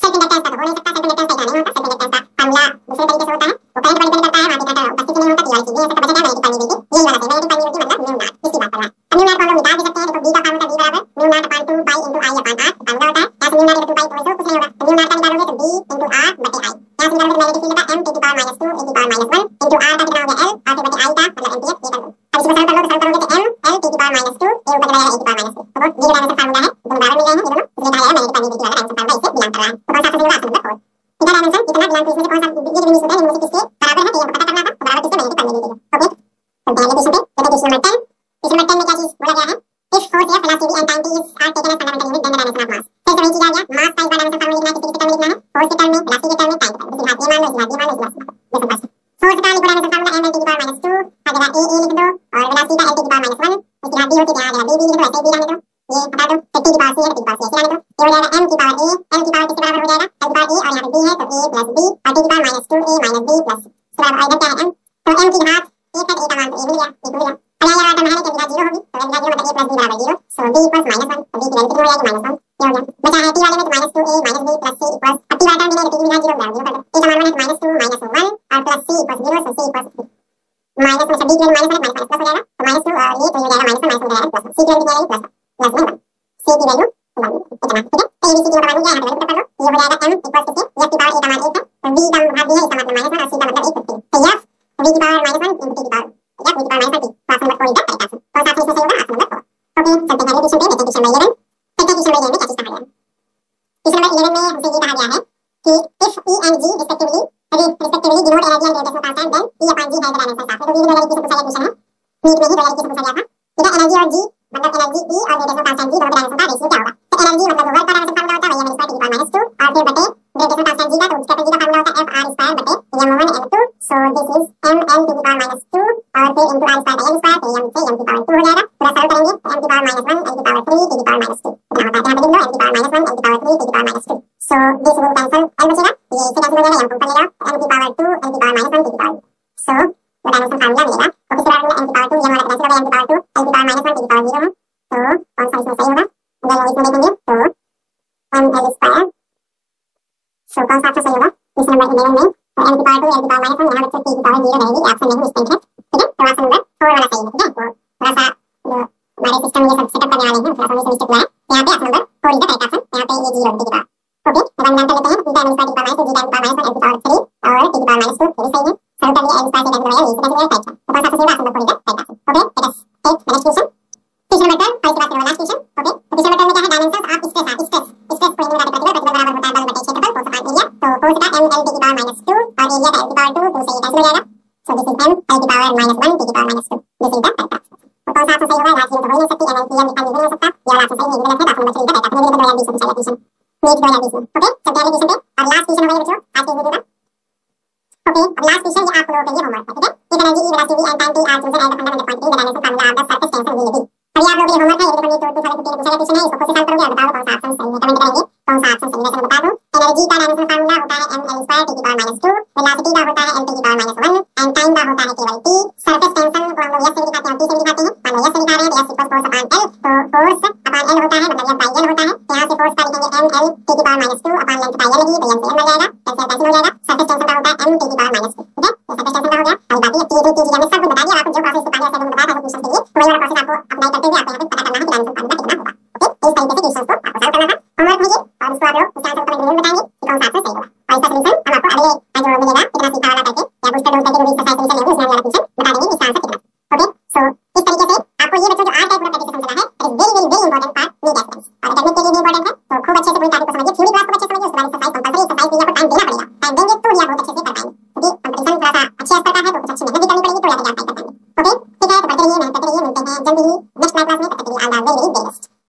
सेल्फ इंडक्टेंस का तो हो नहीं सकता, सेल्फ इंडक्टेंस का नहीं होता, सेल्फ इंडक्टेंस का फार्मूला दूसरे तरीके से होता है, वो करंट पर डिपेंड करता है, वहां पे करंट उपस्थिति नहीं होता, तो ये चीजें ऐसा बचेगा मैग्नेटिक परमिटिविटी, यही वाला है मैग्नेटिक परमिटिविटी मतलब न्यू नॉट, इसकी बात कर रहा है। अब न्यू नॉट को हम लोग निकाल भी सकते हैं, देखो b का फार्मूला b बराबर new not upon 2 pi into i upon r formula होता है, यहाँ से न्यू नॉट 2 पाई तो कुछ नहीं होगा, तो न्यू नॉट का निकालोगे तो b इनटू r बटे i, यहाँ से निकालोगे तो मैग्नेटिक फील्ड का m t की पावर -2 a की पावर -1 इनटू r का कितना हो गया l और फिर बटे i का मतलब एम्पीयर, ये कर लो। अब इसको सरल कर लो, तो सरल करोगे तो m l t की पावर -2 a ऊपर जाएगा a की पावर -2, तो ये डायमेंशन फार्मूला है, दोनों बराबर मिल गए हैं ये दोनों, इसलिए कहा जाएगा मैग्नेटिक परमिटिविटी वाला डायमेंशन फार्मूला इससे बिलोंग कर रहा है। तो कौन सा ऑप्शन होगा? Option number 4। इनका डायमेंशन इतना बिलोंग टू इसमें से कौन सा ये जो सूत्र है इनमें से किसके बराबर है, तो ये हमको पता करना था, तो बराबर किसके? मैग्नेटिक परमिटिविटी के। ओके, चलते हैं अगले क्वेश्चन पे, देखते हैं क्वेश्चन नंबर 10। क्वेश्चन नंबर 10 में क्या चीज बोला गया है? If force F, velocity and time t is are taken as fundamental unit, then the dimension of mass। फिर से वही चीज आ गया, मास का इस बार डायमेंशन फार्मूला लिखना है, किसके टर्म में लिखना है? फोर्स के टर्म में, वेलोसिटी के टर्म में, टाइम के टर्म में। इसकी बात ये मान लो, इसकी बात ये मान लो, इसकी बात लेसन फर्स्ट। फोर्स का लिखो डायमेंशन फार्मूला ml t की पावर -2 और जगह a लिख दो और वेलोसिटी का l t की पावर -1, इसकी बात b होती है, यहाँ जगह b लिख दो, ऐसे b रहने दो, ये हटा दो, फिर t की पावर c है, t की पावर c ऐसे रहने दो, ये हो जाएगा m की पावर a, l की पावर किसके बराबर हो जाएगा? l की पावर a और यहाँ पे b है तो a प्लस b और t की पावर -2a - b प्लस इसके बराबर इधर क्या है m, तो m की घात 1 है, a का मान तो a मिल गया, एक मिल गया। अब यहाँ वाला टर्म है कि घात 0 होगी, तो घात 0 मतलब a प्लस b बराबर 0, सो b इक्वल्स -1, तो b की वैल्यू कितनी हो जाएगी? -1, ये हो गया। बचा है t वाले में तो -2a - b plus c equals, अब t वाला टर्म मिलेगा, t की घात 0 बराबर 0 कर दो, a का मान 1 है तो -2 - 1 और प्लस c इक्वल्स 0, सो c इक्वल्स माइनस में b की वैल्यू -1 है, सी की वैल्यू कितनी आ रही है +1 सी की वैल्यू 1 इतना, ठीक है। तो ये सी की वैल्यू क्या है यहाँ पे वैल्यू पुट कर लो, ये हो जाएगा m इक्वल टू f की पावर a का मान 1 है, तो v का भाग दिया इसका मतलब -1 और c का मतलब 1 तो f v की पावर -1 into t की पावर या v की पावर -1 t, तो option number 4 is the correct answer. कौन सा ऑप्शन इसमें सही होगा? Option number 4। ओके, चलते हैं अगले क्वेश्चन पे, देखते हैं क्वेश्चन नंबर 11। देखते हैं क्वेश्चन नंबर 11 में क्या चीज कहा गया है। क्वेश्चन नंबर 11 में हमसे ये कहा गया है कि if E and G respectively denote energy and radiation constant, then P upon G has the dimensions of। तो ये भी वैलिडिटी से पूछा गया क्वेश्चन है, नीट में ही वैलिडिटी से पूछा गया था। ठीक है, एनर्जी और G मतलब एनर्जी P और रेडिएशन कांस्टेंट G दोनों के डायमेंशन का रेशियो क्या होगा? तो एनर्जी मतलब वर्क का डायमेंशन फार्मूला होता है m स्क्वायर t की पावर -2 और फिर बटे रेडिएशन कांस्टेंट G का, तो उसका G का फार्मूला होता है f r स्क्वायर बटे m1 m2, so this is m n to the power -2 और फिर into r square by m square, तो m से m की पावर 2 हो जाएगा। पूरा सॉल्व करेंगे तो m की पावर -1 m की पावर 3 t की पावर -2 इतना होता है। यहाँ पे लिख लो m की पावर -1 m की पावर 3 t की power -2, so this will cancel, l बचेगा, ये इससे कैंसिल हो जाएगा, m को ऊपर ले जाओ, m की पावर 2 m की पावर -1 t की पावर, सो वो डायमेंशन फार्मूला मिलेगा। तो किसी बार m की पावर 2 ये वाला कैंसिल हो गया, m की पावर 2 l की पावर -1 t की पावर 0 है, तो कौन सा इसमें सही होगा? अगर इसमें देखेंगे तो m l स्क्वायर, सो कौन सा ऑप्शन सही होगा क्वेश्चन नंबर 11 में? तो m की पावर 2 l की पावर -1 यहाँ बच्चों t की पावर 0 रहेगी, ऑप्शन नहीं मिस्टेक है, ठीक है। तो ऑप्शन नंबर 4 वाला सही है, ठीक है। तो थोड़ा सा हमारे सिस्टम में ये सब सेटअप करने वाले हैं, थोड़ा सा मिस्टेक हुआ है, तो यहाँ पे option number 4 is the correct option. यहाँ पे ये 0 t की पावर, ओके। अब हम जानते लेते हैं e टाइम स्क्वायर की पावर -2 g टाइम की पावर -1 l की पावर 3 और t की पावर -2, ये भी सही है। सॉल्व कर लिया, l स्क्वायर से कैंसिल हो जाएगा, ये से कैंसिल हो जाएगा, करेक्ट है। तो कौन सा ऑप्शन सही होगा? Option number 4 is the correct answer. Okay, let us take the next question. Question number 12 और इसके बाद फिर लास्ट क्वेश्चन, ओके। तो क्वेश्चन नंबर 12 में क्या है? डायमेंशंस ऑफ स्ट्रेस को हिंदी में बताते प्रतिबल बराबर होता है बल बटे क्षेत्रफल, फोर्स अपॉन एरिया। तो फोर्स का m l t की पावर -2 और एरिया का l की पावर 2, तो से ये कैंसिल हो जाएगा, so this is m l की पावर -1 t की power -2, this is the correct answer. तो कौन सा ऑप्शन सही होगा? लास्ट में तो हो ही नहीं सकती, m l t m लिखा नहीं हो सकता, ये वाला ऑप्शन सही नहीं गलत है, option number 3 is the correct answer. ये 2020 से पूछा गया क्वेश्चन, नीट 2020 में, ओके। चलते हैं अगले क्वेश्चन पे और लास्ट क्वेश्चन होगा ये बच्चों आज के वीडियो का, ओके। अब लास्ट क्वेश्चन ये आप लोगों के लिए होमवर्क है, ठीक है। If energy E velocity v and time t are chosen as the fundamental quantity, the dimension formula of the surface tension will be। अभी आप लोगों के लिए होमवर्क है, ये देखो नीट 2015 में पूछा गया क्वेश्चन है, इसको खुद से सॉल्व करोगे और बताओ कौन सा ऑप्शन सही है, कमेंट करेंगे कौन सा ऑप्शन सही है। वैसे मैं बता दूं, एनर्जी का डायमेंशन फार्मूला होता है m l स्क्वायर t की पावर -2, वेलोसिटी का होता है l t की पावर -1 एंड टाइम का होता है केवल t। सरफेस टेंशन को हम लोग s से दिखाते हैं और t से दिखाते हैं, मान लो s से दिखा रहे हैं तो s equals force upon l, तो फोर्स अपॉन l होता है मतलब f बाय l होता है, तो यहां से फोर्स का लिखेंगे m l t की power -2 upon length bye l लगी, तो m से m मिल जाएगा, कैंसिल हो जाएगा। सरफेस टेंशन का होता है m t की पावर -2, ठीक है। तो सरफेस टेंशन का हो गया, अब बाकी t हमने सब कुछ बता दिया, आपको जो प्रोसेस को पहले से बताया था क्वेश्चन के लिए, वही वाला प्रोसेस आपको अप्लाई करते हुए आपको यहां पे पता करना है कि डायमेंशन फार्मूला कितना होगा, ओके। इस तरीके से क्वेश्चन को आपको सॉल्व करना था, होमवर्क में ये, और इसको आप लोग इसका आंसर कमेंट में बताएंगे कि कौन सा आंसर सही होगा, और इसका सॉल्यूशन हम आपको अगले जो मिलेगा कितना सीखा वाला करके या बूस्टर डोज करके जो भी इसका सॉल्यूशन लेंगे उसमें वाला क्वेश्चन बता देंगे इसका आंसर कितना, ओके। सो इस तरीके से आपको ये बच्चों जो आज का पूरा प्रैक्टिस समझना है, it is very important for NEET aspirants, और अकेडमिक के लिए भी इंपॉर्टेंट है, तो खूब अच्छे से पूरी टॉपिक को समझिए, थ्योरी क्लास को अच्छे